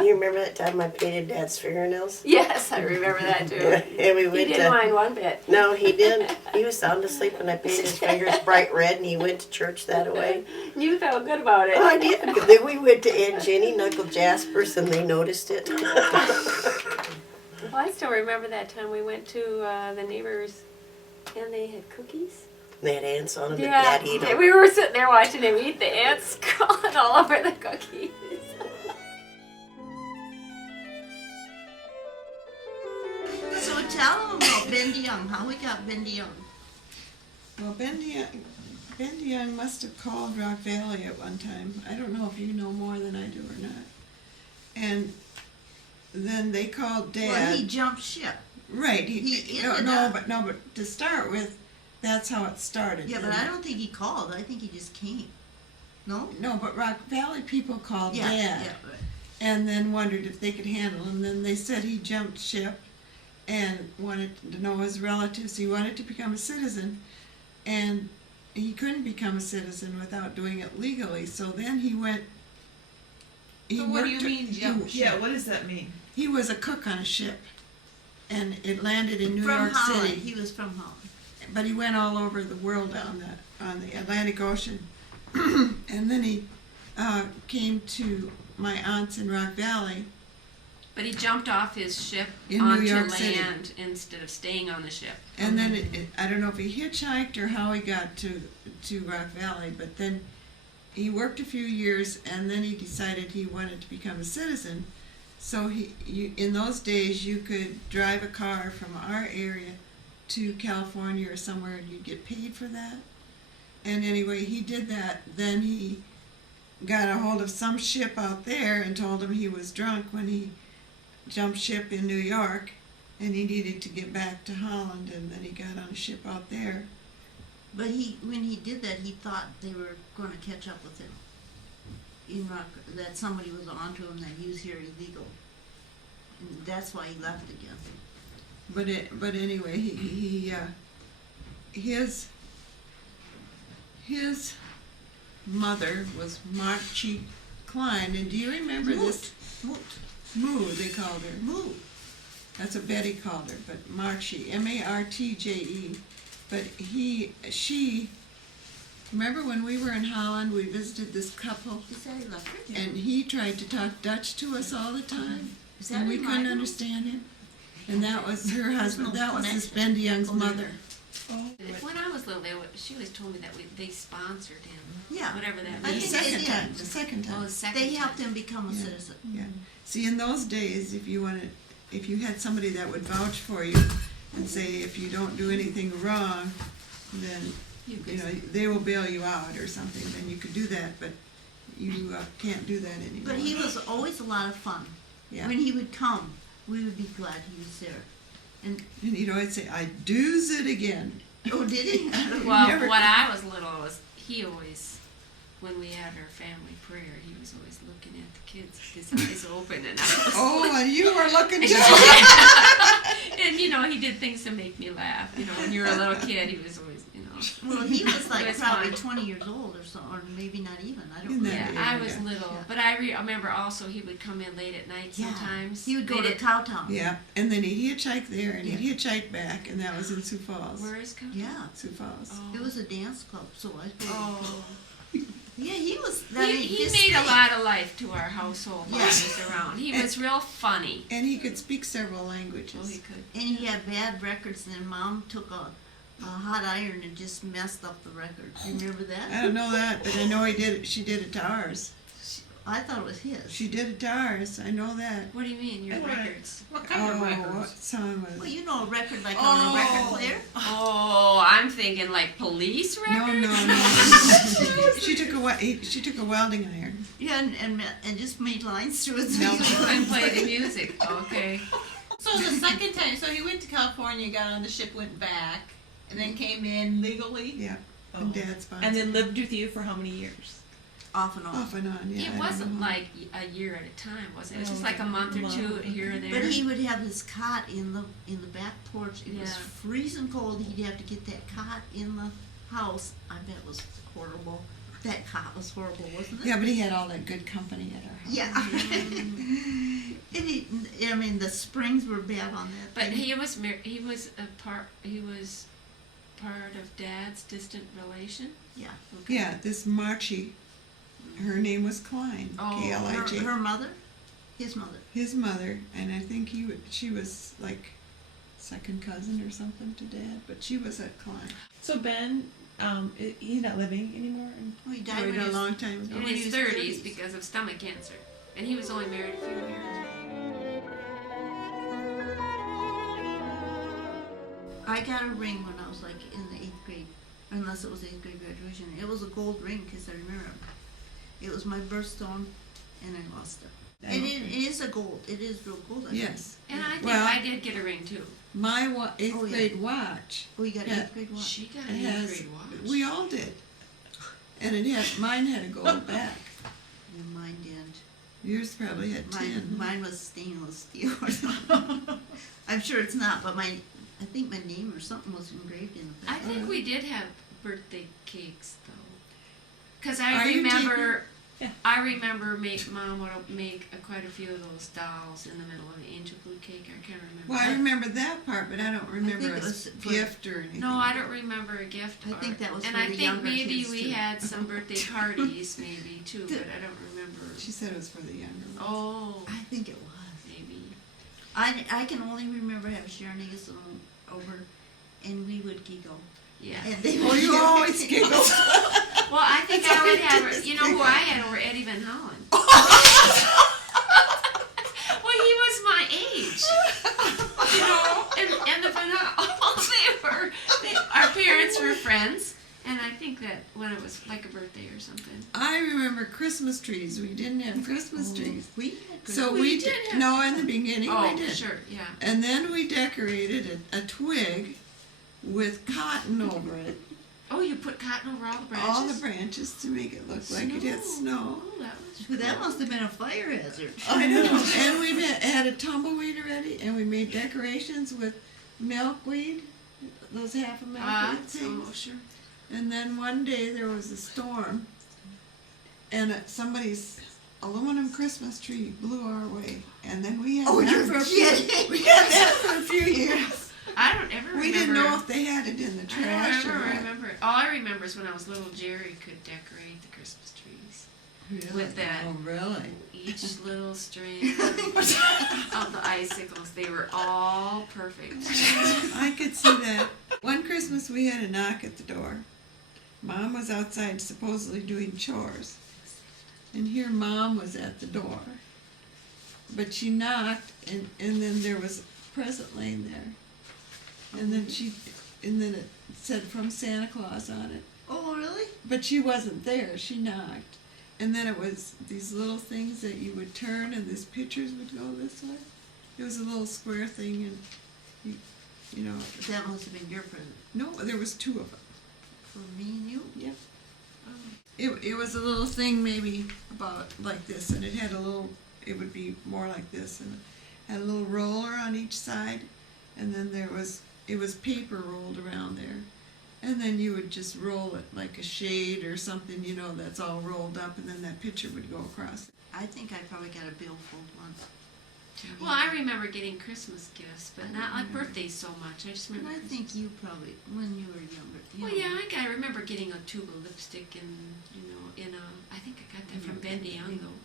You remember that time I painted Dad's fingernails? Yes, I remember that too. And we He went didn't mind one bit. No, he didn't. He was sound asleep when I painted his fingers bright red, and he went to church that way. You felt good about it. Oh, I did. Then we went to Aunt Jenny, Uncle Jasper's, and they noticed it. Well, I still remember that time we went to the neighbors and they had cookies. They had ants on them, and Yeah, Dad ate them. we were sitting there watching him eat the ants crawling all over the cookies. So tell them about Ben DeYoung, how we got Ben DeYoung. Well, Ben DeYoung must have called Rock Valley at one time. I don't know if you know more than I do or not. And then they called Dad. Well, he jumped ship. Right. He no, ended up- but to start with, that's how it started. Yeah, but I don't think he called. I think he just came. No? No, but Rock Valley people called Yeah, Dad. yeah, right. And then wondered if they could handle him. Then they said he jumped ship and wanted to know his relatives. He wanted to become a citizen, and he couldn't become a citizen without doing it legally. So then he went. So what do you mean, jump ship? Yeah, what does that mean? He was a cook on a ship, and it landed in New From York Holland. City. He was from Holland. But he went all over the world on the Atlantic Ocean, and then he came to my aunt's in Rock Valley. But he jumped off his ship In New onto York City. land instead of staying on the ship. And then I don't know if he hitchhiked or how he got to Rock Valley, but then he worked a few years, and then he decided he wanted to become a citizen. So in those days, you could drive a car from our area to California or somewhere, and you'd get paid for that. And anyway, he did that. Then he got a hold of some ship out there and told him he was drunk when he jumped ship in New York, and he needed to get back to Holland, and then he got on a ship out there. But when he did that, he thought they were going to catch up with him. In Rock, that somebody was onto him that he was here illegal. And that's why he left again. But anyway, his mother was Marchie Kleyn, and do you remember this? Moo, they called her. Moo. That's what Betty called her, but Marchie, M-A-R-T-J-E. But she. Remember when we were in Holland, we visited this couple, Is that he left her? and he tried to talk Dutch to us all the time, Is that and we in couldn't my understand him. And that was her husband. no That was this connection. Ben DeYoung's Oh, there- mother. When I was little, she always told me that they sponsored him. Yeah. Whatever that I The means. think they second did. time, the second Oh, time. the second They time. helped him become a Yeah. citizen. Yeah. See, in those days, if you had somebody that would vouch for you and say if you don't do anything wrong, then You you could know they will bail you out or something. Then you could do that, but you can't do that anymore. But he was always a lot of fun. Yeah. When he would come, we would be glad he was there. And he'd always say, "I do's it again." Oh, did he? Well, Never- when I was little, he always, when we had our family prayer, he was always looking at the kids with his eyes open, and I was. Oh, and you were looking too. And he did things to make me laugh. When you were a little kid, he was always, Well, he was like It was probably fun. 20 years old or so, or maybe not even. I don't In know. that Yeah, I was area. little, Yeah. but I remember also he would come in late at night Yeah. sometimes. He would go They to did- Cowtown. Yeah, and then he'd hitchhike there, and Yeah. he'd hitchhike back, and that was in Sioux Falls. Where is Cody? Yeah. Sioux Falls. Oh. It was a dance club, so I suppose. Oh. Yeah, he was. He made a lot of life to our household while Yeah. he was around. He was real funny. And he could speak several languages. Oh, he could. And he had bad records, and then Mom took a hot iron and just messed up the record. You remember that? I don't know that, but I know he did it. She did it to ours. I thought it was his. She did it to ours. I know that. What do you mean, your What? records? What kind of What records? song was Well, it? you know, a record like on a record player. Oh, I'm thinking like police No, records. no. She took a welding iron. Yeah, and just made lines through it. No. And play the music. Okay. So the second time, so he went to California, got on the ship, went back, and then came in legally. Yeah, and Dad's sponsored. And then lived with you for how many years? Off and on. Off and on, yeah. I It don't wasn't know. like a year at a time, was it? It was just Oh, like a month or month, two okay. here or there. But he would have his cot in the back porch. It was Yeah. freezing cold. He'd have to get that cot in the house. I bet it was horrible. That cot was horrible, wasn't it? Yeah, but he had all that good company at our house. Yeah. I mean, the springs were bad on that. But thing. he was part of Dad's distant relation. Yeah. Okay. Yeah, this Marchie, her name was Kleyn, Oh, K-L-I-J. Her mother, his mother. His mother, and I think she was like second cousin or something to Dad, but she was at Kleyn. So Ben, he's not living anymore. Oh, he died Died when he a was long time ago. In When he his was 30s 30s. because of stomach cancer, and he was only married a few years. I got a ring when I was like in the 8th grade, unless it was 8th grade graduation. It was a gold ring because I remember it. It was my birthstone, and I lost it. And it is a gold. It is real gold. I think. Yes. And I think Well- I did get a ring too. My 8th Oh, yeah. grade watch. Oh, you got Yeah. 8th grade watch. She got It an 8th has, grade watch. we all did. And mine had a gold back. And mine did. Yours probably had tin. Mine was stainless steel or something. I'm sure it's not, but I think my name or something was engraved in the I back. think we did have birthday cakes though, because Are I you remember. Yeah. I remember Mom would make quite a few of those dolls in the middle of the angel food cake. I can't remember. Well, I remember that part, but I don't remember think it a was for- gift or anything. No, I don't remember a gift. I think that was and for I the think younger maybe kids, we too. had some birthday parties, maybe too, but I don't remember. She said it was for the younger ones. Oh, I think it was. maybe. I can only remember having Sharon Eason over, and we would giggle. Yeah. And they Oh, would you always giggle. Well, I think That's I how would we have. did this You know who thing. I had over? Eddie Van Hollen. Well, he was my age. And the Van Hollen, our parents were friends, and I think that when it was like a birthday or something. I remember Christmas trees. We didn't have Christmas trees. We had So We we did did, have no, in the beginning Oh, we did. sure, yeah. And then we decorated a twig with cotton over it. Oh, you put cotton over all the branches? All the branches to make it look like it had snow. Oh, that was Well, that must have been a fire hazard. I know. And we had a tumbleweed already, and we made decorations with milkweed, those half a milkweed things. oh, sure. And then one day there was a storm, and somebody's aluminum Christmas tree blew our way. And then we had Oh, that you're for a few, kidding. we had that for a few years. I don't ever remember. We didn't know if they had it in the trash I or don't what. remember it. All I remember is when I was little, Jerry could decorate the Christmas trees with that. Oh, really? Each little string of the icicles, they were all perfect. I could see that. One Christmas Christmas we had a knock at the door. Mom was outside supposedly doing chores. And here Mom was at the door. But she knocked, and then there was a present laying there. And then it said from Santa Claus on it. Oh, really? But she wasn't there. She knocked. And then it was these little things that you would turn and these pictures would go this way. It was a little square thing, and you know. That must have been your present. No, there was two of them. For me and you? Yep. It was a little thing maybe about like this, and it had a little, it would be more like this, and it had a little roller on each side, and then it was paper rolled around there. And then you would just roll it like a shade or something, you know, that's all rolled up, and then that picture would go across. I think I probably got a billfold once. Well, I remember getting Christmas gifts, but not like birthdays so much. I just And remember. I think you probably, when you were younger. You Well, know. yeah, I remember getting a tube of lipstick and, you know, I think I got that from Ben DeYoung though.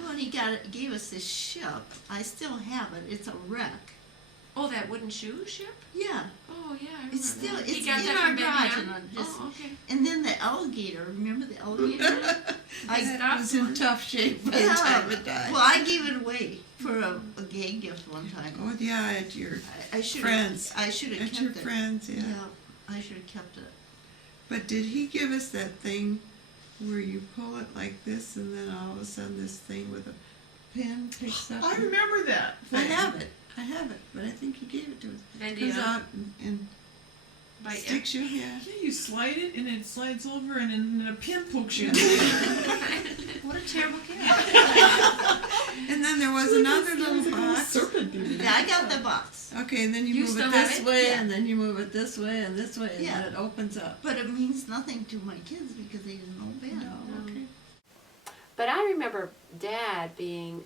Well, and he gave us this ship. I still have it. It's a wreck. Oh, that wooden shoe ship? Yeah. Oh, yeah, I remember It's still, that. it's He got in that our from Ben garage. DeYoung? And, Oh, okay. and then the alligator, remember the alligator? It was in tough shape by the time it died. Well, I gave it away for a gay gift one time. Oh yeah, at your I should friends. I should have At kept your it. friends, yeah. I should have kept it. But did he give us that thing where you pull it like this, and then all of a sudden this thing with a pin picks up? I remember that. I have it, but I think he gave it to us. Ben Comes DeYoung. out and By sticks you, yeah. Yeah, you slide it and it slides over and then a pin pokes you. What a terrible kid. And then there was another little box. Yeah, I got the box. Okay, and then you You move still it have this it? way, Yeah. and then you move it this way, and this way, and Yeah. then it opens up. But it means nothing to my kids because they didn't know Ben. No, okay. But I remember Dad being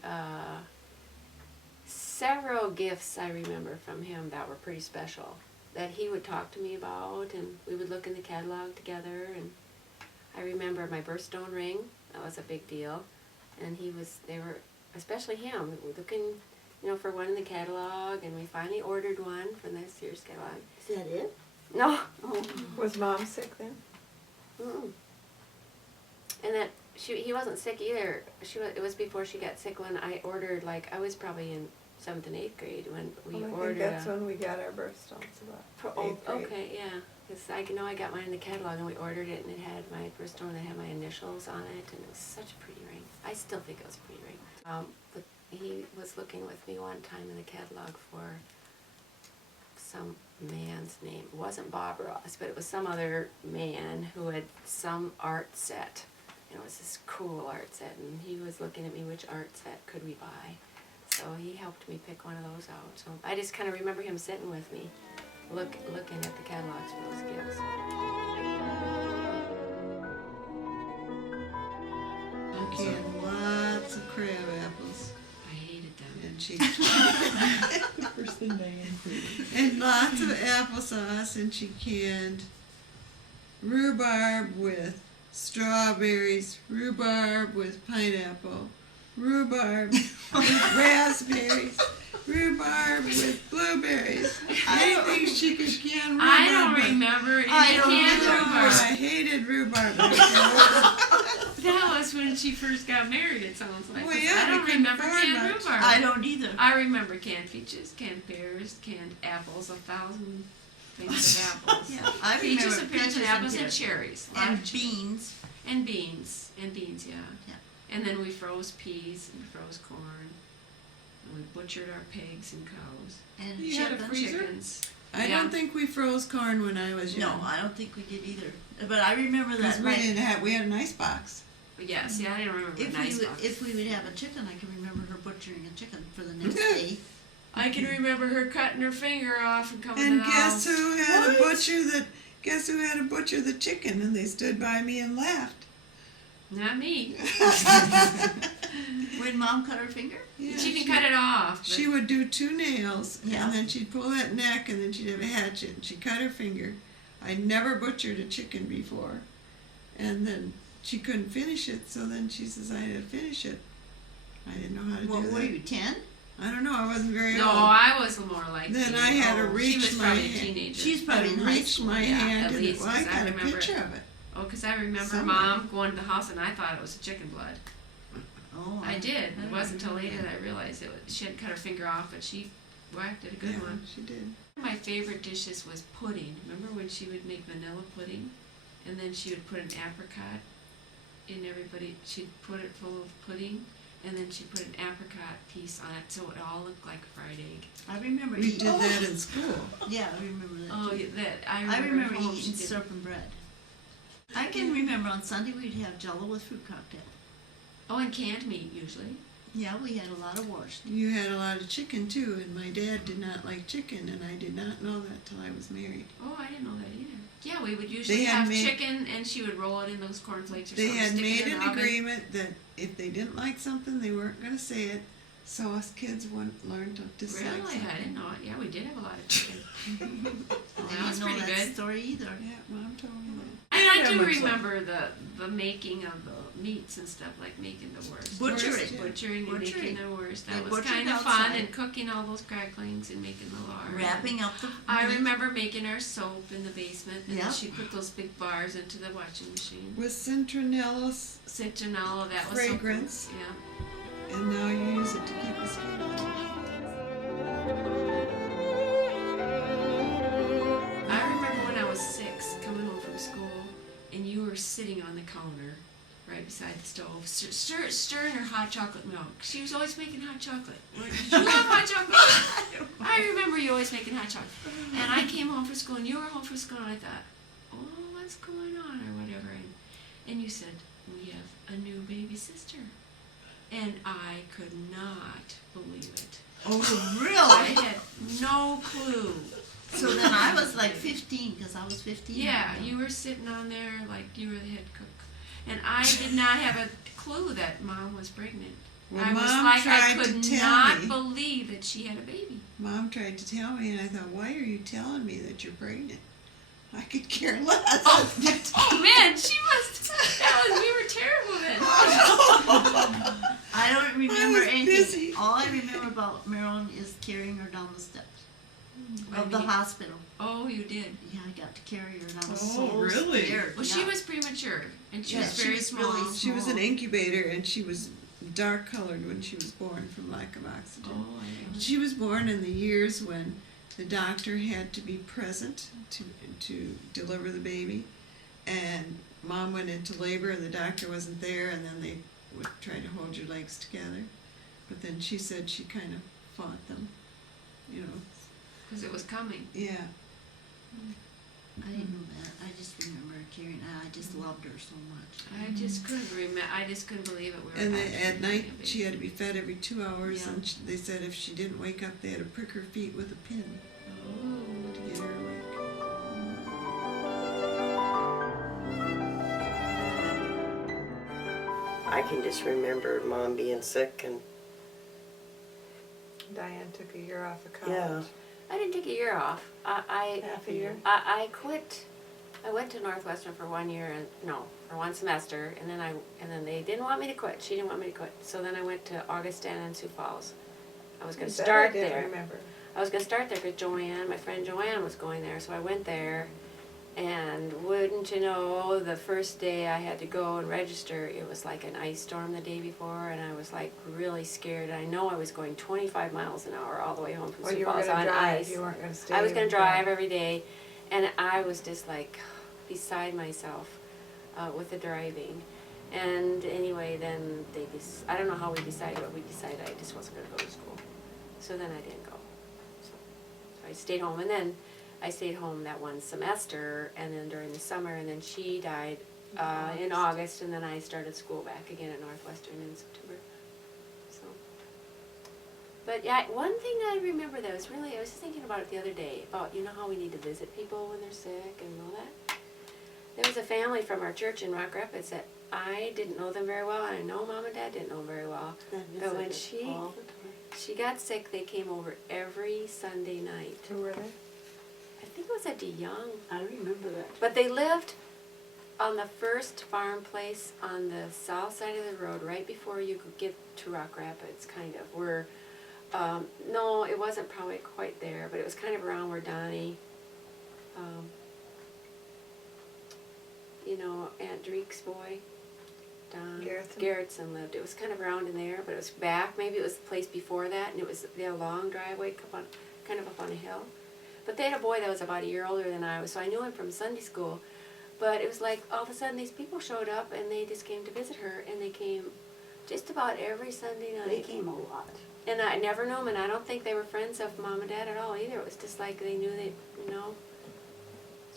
several gifts I remember from him that were pretty special that he would talk to me about, and we would look in the catalog together. And I remember my birthstone ring. That was a big deal. And they were, especially him, looking, you know, for one in the catalog, and we finally ordered one from this year's catalog. Is that it? No. Was Mom sick then? Mm-mm. And that he wasn't sick either. It was before she got sick when I ordered, like, I was probably in 7th and 8th grade when we Well, I ordered. think that's when we got our birthstones, about 8th grade. Okay, yeah. Because I know I got mine in the catalog and we ordered it, and it had my birthstone that had my initials on it, and it was such a pretty ring. I still think it was a pretty ring. But he was looking with me one time in the catalog for some man's name. It wasn't Bob Ross, but it was some other man who had some art set. It was this cool art set, and he was looking at me, which art set could we buy? So he helped me pick one of those out. So I just kind of remember him sitting with me, looking at the catalogs for those gifts. Okay, and lots of crab apples. I hated them. And she First thing they included. and lots of applesauce, and she canned rhubarb with strawberries, rhubarb with pineapple, rhubarb with raspberries, rhubarb with blueberries. Anything she could can rhubarb. I don't with. remember any I don't canned either. rhubarb. I hated rhubarb. That was when she first got married, it sounds like. Well, 'Cause yeah, I don't we couldn't remember afford canned much. rhubarb. I don't either. I remember canned peaches, canned pears, canned apples, 1,000 things of apples. Yeah, I Peaches remember and peaches, peaches apples and pears. cherries. A lot And of beans. And beans, yeah. Yeah. And then we froze peas and froze corn. And we butchered our pigs and cows. And You had a chickens. freezer? Chickens. I Yeah. don't think we froze corn when I was No, young. I don't think we did either. But I remember Because that. we like, didn't have. We had an ice box. But yes, yeah, I didn't remember if nice we would, box. if we would have a chicken, I can remember her butchering a chicken for the next day. I can remember her cutting her finger off and coming And to the guess house. who had a butcher that? Guess who had to butcher the chicken? And they stood by me and laughed. Not me. When Mom cut her finger. Yeah, She can cut it off. But She would do 2 nails, Yeah. and then she'd pull that neck, and then she'd have a hatchet, and she'd cut her finger. I'd never butchered a chicken before, and then she couldn't finish it, so then she says I had to finish it. I didn't know how to What do were that. you, 10? I don't know, I wasn't very No, old. I was more like. Then teen. I had to She reach was my probably a hand. teenager. She's probably in I high reached school. my Yeah, hand at in least, it. Well, I 'cause I got a remember picture it. of it. Oh, because I remember Somewhere. Mom going to the house and I thought it was chicken blood. Oh, I did. It don't wasn't until remember later that. that I realized it was, she had cut her finger off, but she whacked it a good Yeah, one. she did. One of my favorite dishes was pudding. Remember when she would make vanilla pudding? And then she would put an apricot in she'd put it full of pudding, and then she'd put an apricot piece on it so it all looked like fried egg. I remember We eating. did that in school. Yeah, I remember that. Oh, too. yeah, that I I remember. remember at home she eating did- syrup and bread. I can remember on Sunday we'd have Jello with fruit cocktail. Oh, and canned meat usually. Yeah, we had a lot of wash. You had a lot of chicken too, and my dad did not like chicken, and I did not know that till I was married. Oh, I didn't know that either. Yeah, we would usually They had have made- chicken, and she would roll it in those cornflakes or They something. had stick made it in an the oven. agreement that if they didn't like something, they weren't going to say it, so us kids wouldn't learn to dislike Really? something. I didn't know it. Yeah, we did have a lot of chicken. I That was didn't know pretty that good. story either. Yeah, Mom told me that. And I Yeah, do much like- remember the making of the meats and stuff, like making the wurst. Butchering. Yeah. Butchering and Butchering. making the wurst. They That was butchered kind of fun, outside. and cooking all those cracklings and making the lard. Wrapping up the. I meat. remember making our soap in the basement, and Yep. she'd put those big bars into the washing machine. With citronella, Citronella, that was Fragrance. So cool. Yeah. and now you use it to keep us clean. I remember when I was 6, coming home from school, and you were sitting on the counter right beside the stove, stirring her hot chocolate milk. She was always making hot chocolate. Did you love hot chocolate? I remember you always making hot chocolate. And I came home from school, and you were home from school, and I thought, oh, what's going on, or whatever. And you said, we have a new baby sister. And I could not believe it. Oh, I really? had no clue. So then I was like 15, because I was 15. Yeah, you were sitting on there like you were the head cook. And I did not have a clue that Mom was pregnant. Well, I was Mom like, I tried could to tell not me. believe that she had a baby. Mom tried to tell me, and I thought, why are you telling me that you're pregnant? I could care less. Oh man, she must. We were terrible then. I don't remember was anything. busy. All I remember about Marilyn is carrying her down the steps of the hospital. Oh, you did. Yeah, I got to carry her, and I was Oh, so really? scared. Well, yeah. she was premature, and she Yeah, was she very was small. really She was an small. incubator, and she was dark colored when she was born from lack of oxygen. Oh, I know. She was born in the years when the doctor had to be present to deliver the baby, and Mom went into labor and the doctor wasn't there, and then they would try to hold your legs together. But then she said she kind of fought them, you know. Because it was coming. Yeah. I didn't know that. I just remember her carrying. I just loved her so much. I just couldn't remember. I just couldn't believe it. We were And actually at night having a she baby. had to be fed every 2 hours, Yeah. and they said if she didn't wake up, they had to prick her feet with a pin Oh. to get her awake. I can just remember Mom being sick and Diane took a year off of yeah. college. I didn't take a year off. Half a year. I quit. I went to Northwestern for 1 year and for one semester, and then they didn't want me to quit. She didn't want me to quit. So then I went to Augustana and Sioux Falls. I was going to That start I didn't there. remember. I was going to start there because Joanne, my friend Joanne, was going there. So I went there, and wouldn't you know, the first day I had to go and register, it was like an ice storm the day before, and I was like really scared. I know I was going 25 miles an hour all the way home from Well, Sioux you were Falls going on to drive. ice. You weren't going to stay. I was going and to drive every day, and I was just like beside myself with the driving. And anyway, then I don't know how we decided, but we decided I just wasn't going to go to school. So then I didn't go. So I stayed home, and then I stayed home that one semester, and then during the summer, and then she died in August, and then I started school back again at Northwestern in September. So, but yeah, one thing I remember though is really, I was just thinking about it the other day, about, you know how we need to visit people when they're sick and all that? There was a family from our church in Rock Rapids that I didn't know them very well, and I know Mom and Dad didn't know them very well. But when she got sick, they came over every Sunday night. Who were they? I think it was a DeYoung. I remember that. But they lived on the first farm place on the south side of the road, right before you could get to Rock Rapids, kind of, where No, it wasn't probably quite there, but it was kind of around where Donnie, Aunt Dreek's boy, Don Garrettson lived. It was kind of around in there, but it was back. Maybe it was the place before that, and they had a long driveway kind of up on a hill. But they had a boy that was about a year older than I was, so I knew him from Sunday school. But it was like all of a sudden these people showed up, and they just came to visit her, and they came just about every Sunday night. They came a lot. And I never knew them, and I don't think they were friends of Mom and Dad at all either. It was just like they knew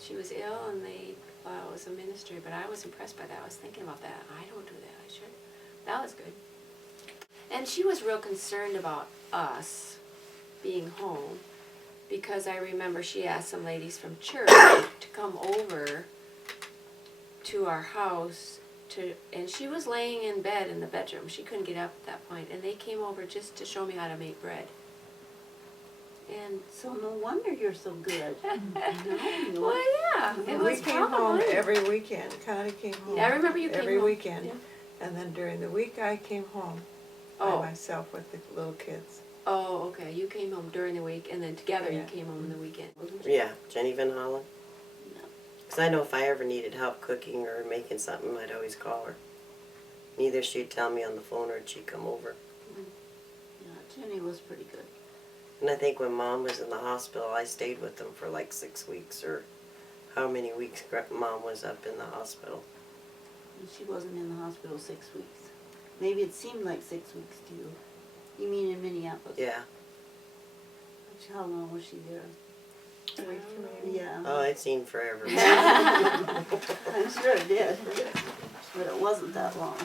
she was ill, and they thought it was a ministry. But I was impressed by that. I was thinking about that. I don't do that. I should. That was good. And she was real concerned about us being home, because I remember she asked some ladies from church to come over to our house and she was laying in bed in the bedroom. She couldn't get up at that point, and they came over just to show me how to make bread. And So no wonder you're so good. well, yeah, it We was came home probably. every weekend. Connie came home. I remember you came every home. weekend. Yeah. And then during the week I came home Oh. by myself with the little kids. Oh, okay. You came home during the week, and then together you Yeah. came home on the weekend. Yeah, Jenny Van Hollen. No. Because I know if I ever needed help cooking or making something, I'd always call her. Either she'd tell me on the phone or she'd come over. Yeah, Jenny was pretty good. And I think when Mom was in the hospital, I stayed with them for like 6 weeks or how many weeks Mom was up in the hospital. And she wasn't in the hospital 6 weeks. Maybe it seemed like 6 weeks to you. You mean in Minneapolis? Yeah. How long was she there? Yeah. Oh, it seemed forever. I'm sure it did. But it wasn't that long.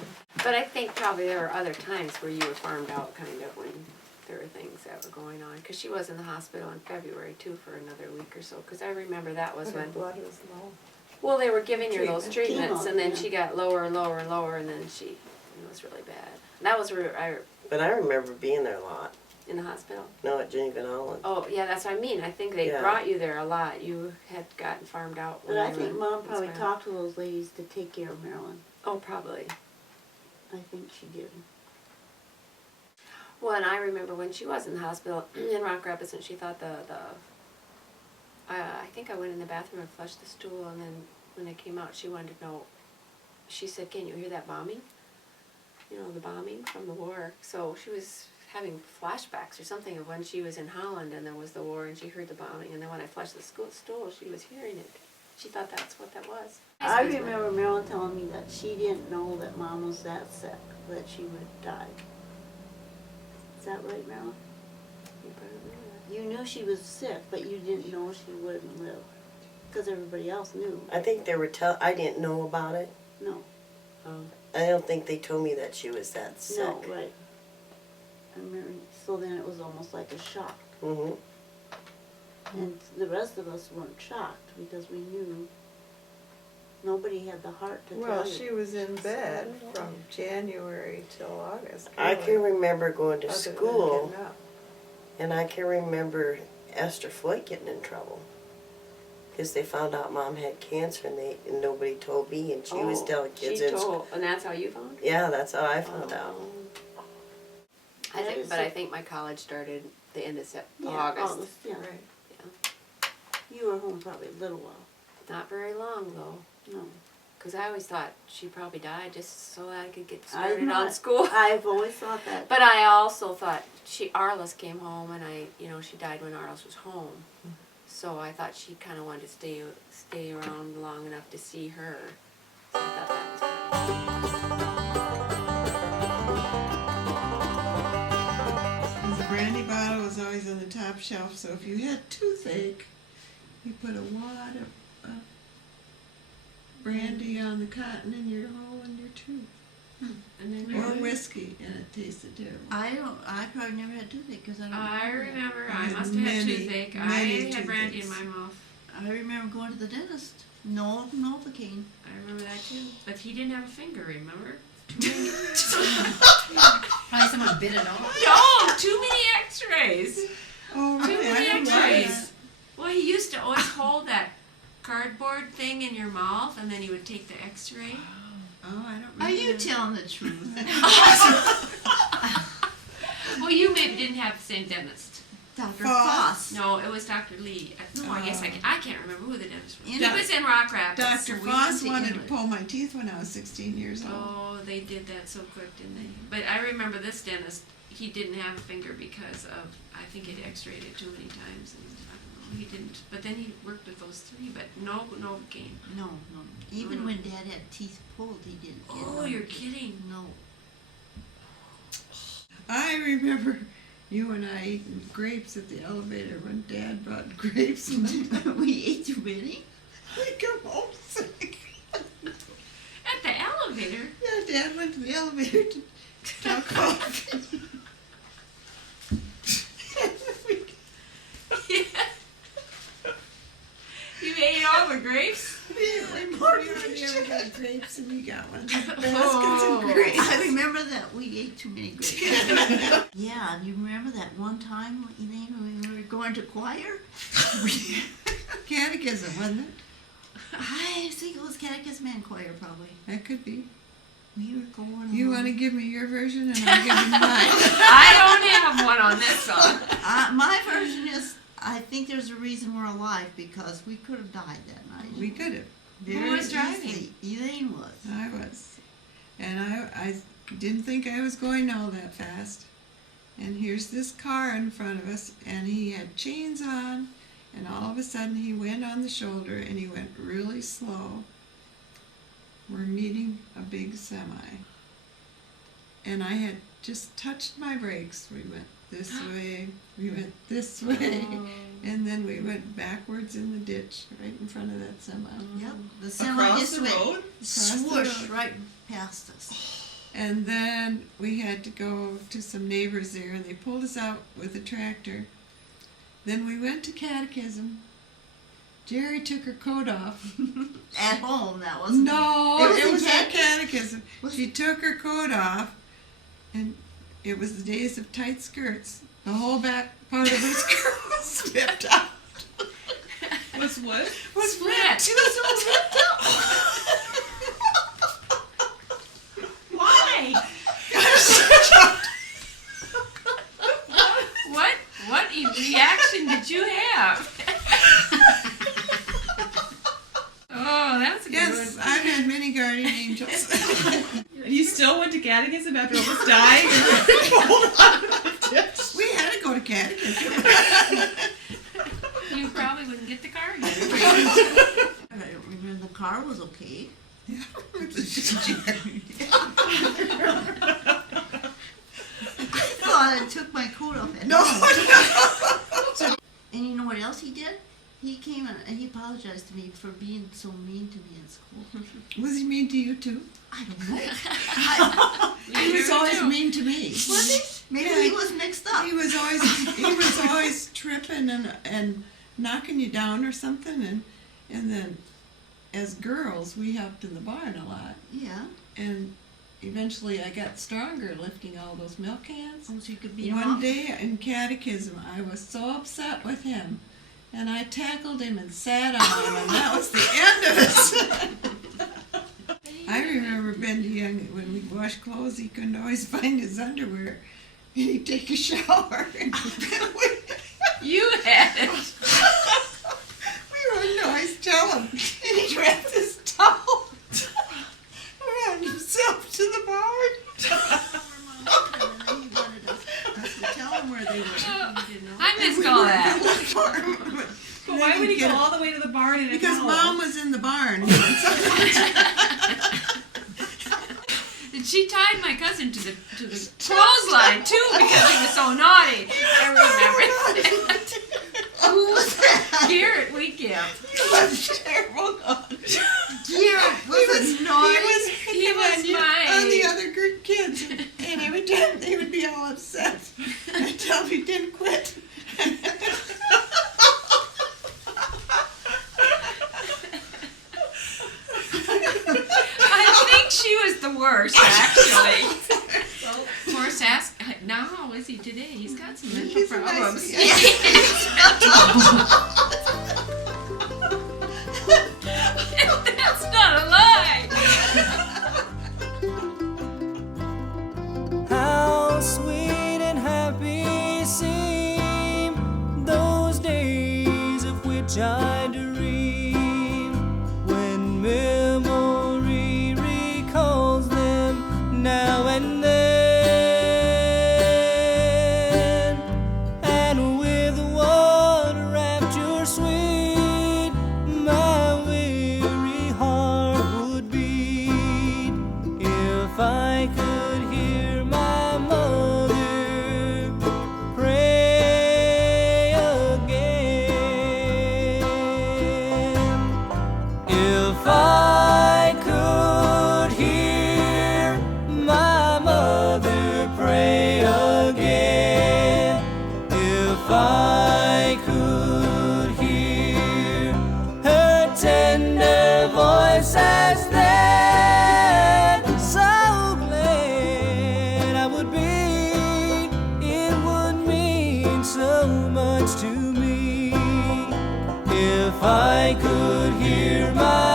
But I think probably there were other times where you were farmed out, kind of, when there were things that were going on. Because she was in the hospital in February, too, for another week or so. Because I remember that was But her when... blood was low. Well, they were giving her those treatments, Chemo, and then yeah. she got lower and lower and lower, and then it was really bad. That was where But I remember being there a lot. in the hospital. No, at Jenny Van Hollen. Oh, yeah, that's what I mean. I think they Yeah. brought you there a lot. You had gotten farmed out. But when I they think were Mom in probably Israel. talked to those ladies to take care of Marilyn. Oh, probably. I think she did. Well, and I remember when she was in the hospital in Rock Rapids, and she thought I think I went in the bathroom and flushed the stool, and then when it came out, she wanted to know. She said, "Can you hear that bombing? You know, the bombing from the war." So she was having flashbacks or something of when she was in Holland and there was the war, and she heard the bombing, and then when I flushed the stool, she was hearing it. She thought that's what that was. I remember Marilyn telling me that she didn't know that Mom was that sick, that she would die. Is that right, Marilyn? You probably know that. You knew she was sick, but you didn't know she wouldn't live. Because everybody else knew. I think they were I didn't know about it. No. I don't think they told me that she was that sick. No, right. I remember, so then it was almost like a shock. Mm-hmm. And the rest of us weren't shocked because we knew nobody had the heart to Well, tell you. she was in bed from January till August. I can remember going to other than school, getting up. and I can remember Esther Floyd getting in trouble. Because they found out Mom had cancer, and nobody told me, and she was telling kids in school. And that's how you found? Yeah, that's how I found out. I think my college started the end of Yeah, August. yeah. Right. You were home probably a little while. Not very long though, No. because I always thought she probably died just so that I could get I've started on not- school. I've always thought that. But I also thought Arliss came home, and she died when Arliss was home. So I thought she kind of wanted to stay around long enough to see her. So I thought that was The brandy bottle was always on the top shelf, so if you had toothache, you put a wad of brandy on the cotton in your hole in your tooth. And then Or whiskey, and it tasted terrible. I probably never had toothache because I don't I remember I had must have had many, toothache. I many had brandy in toothaches. my mouth. I remember going to the dentist. No Novocaine. I remember that too. But he didn't have a finger, remember? Too many. Probably someone bit it off. No, too many X-rays. Oh, Too really? I many didn't know X-rays. that. Well, he used to always hold that cardboard thing in your mouth, and then he would take the X-ray. Oh, I don't remember. Are you that. telling the truth? Well, Well, you maybe didn't have the same dentist. Dr. Foss. Foss. No, it was Dr. Lee. I guess I can't remember who the dentist was. You He know- was in Rock Rapids. Dr. So we Foss went to wanted to Inlet. pull my teeth when I was 16 years old. Oh, they did that so quick, didn't they? But I remember this dentist, he didn't have a finger because of, I think he'd x-rayed it too many times, and I don't know, he didn't. But then he worked with those three, but no gain. No. Even when Dad had teeth pulled, he didn't get Oh, them. you're kidding. No. I remember you and I eating grapes at the elevator when Dad brought grapes and We ate too many? I come home sick. At the elevator? Yeah, Dad went to the elevator to talk off. You ate all the grapes? We ever got grapes and we got one. Baskets of grapes. I remember that we ate too many grapes. Yeah, do you remember that one time, Elaine, when we were going to choir? Catechism, wasn't it? I think it was Catechism and choir, probably. That could be. We were going. You want to give me your version and I'll give you mine. I don't have one on this song. My version is, I think there's a reason we're alive because we could have died that night. We could have. Who was driving? Easily. Elaine was. I was. And I didn't think I was going all that fast. And here's this car in front of us, and he had chains on, and all of a sudden he went on the shoulder, and he went really slow. We're meeting a big semi. And I had just touched my brakes. We went this way, we went this way, and then we went backwards in the ditch right in front of that semi. Yep. The semi Across just the went road? swoosh road. right past us. And then we had to go to some neighbors there, and they pulled us out with a tractor. Then we went to catechism. Jerry took her coat off. At home, that wasn't. No, it was in at catechism. Was She took her coat off, and it was the days of tight skirts. The whole back part of her skirt was slipped out. Was what? Was Split. ripped. She was all ripped out. Why? What reaction did you have? Oh, that's a good Yes, one. I've had many guardian angels. And you still went to catechism after almost dying? We had to go to catechism. You probably wouldn't get the car again. I don't remember. The car was okay. Yeah. I thought I took my coat off. At No. home. And you know what else he did? He came and he apologized to me for being so mean to me in school. Was he mean to you too? I don't know. He was always mean to me. Was he? Maybe Yeah. he was mixed up. He was always tripping and knocking you down or something, and then as girls we helped in the barn a lot, Yeah. and eventually I got stronger lifting all those milk cans. Oh, so you could beat him One off? day in catechism I was so upset with him, and I tackled him and sat on him, and that was the end of it. I remember Bendy Young, when we'd wash clothes, he couldn't always find his underwear, and he'd take a shower. You had it. We wouldn't always tell him, and he'd wrap this towel around himself to the barn. And then he wanted us to tell him where they were. I missed all that. But why would he go all the way to the barn in a Because towel? Mom was in the barn. And she tied my cousin to the clothesline too because he was so naughty. I remember. Who was that? Garrett Weekamp. He was terrible. Garrett was a naughty. He was mine. On the other kids, and every time they would be all upset. I'd tell them he didn't quit. I think she was the worst, actually. Of course, now is he today? He's got some mental He's a nice problems. guy. That's not a lie. How sweet and happy my dream when memory recalls them now and then, and with what rapture sweet my weary heart would beat if I could hear my mother pray again. If I could hear my mother pray again, if I could hear her tender voice as then, so glad I would be. It would mean so much to me if I could hear my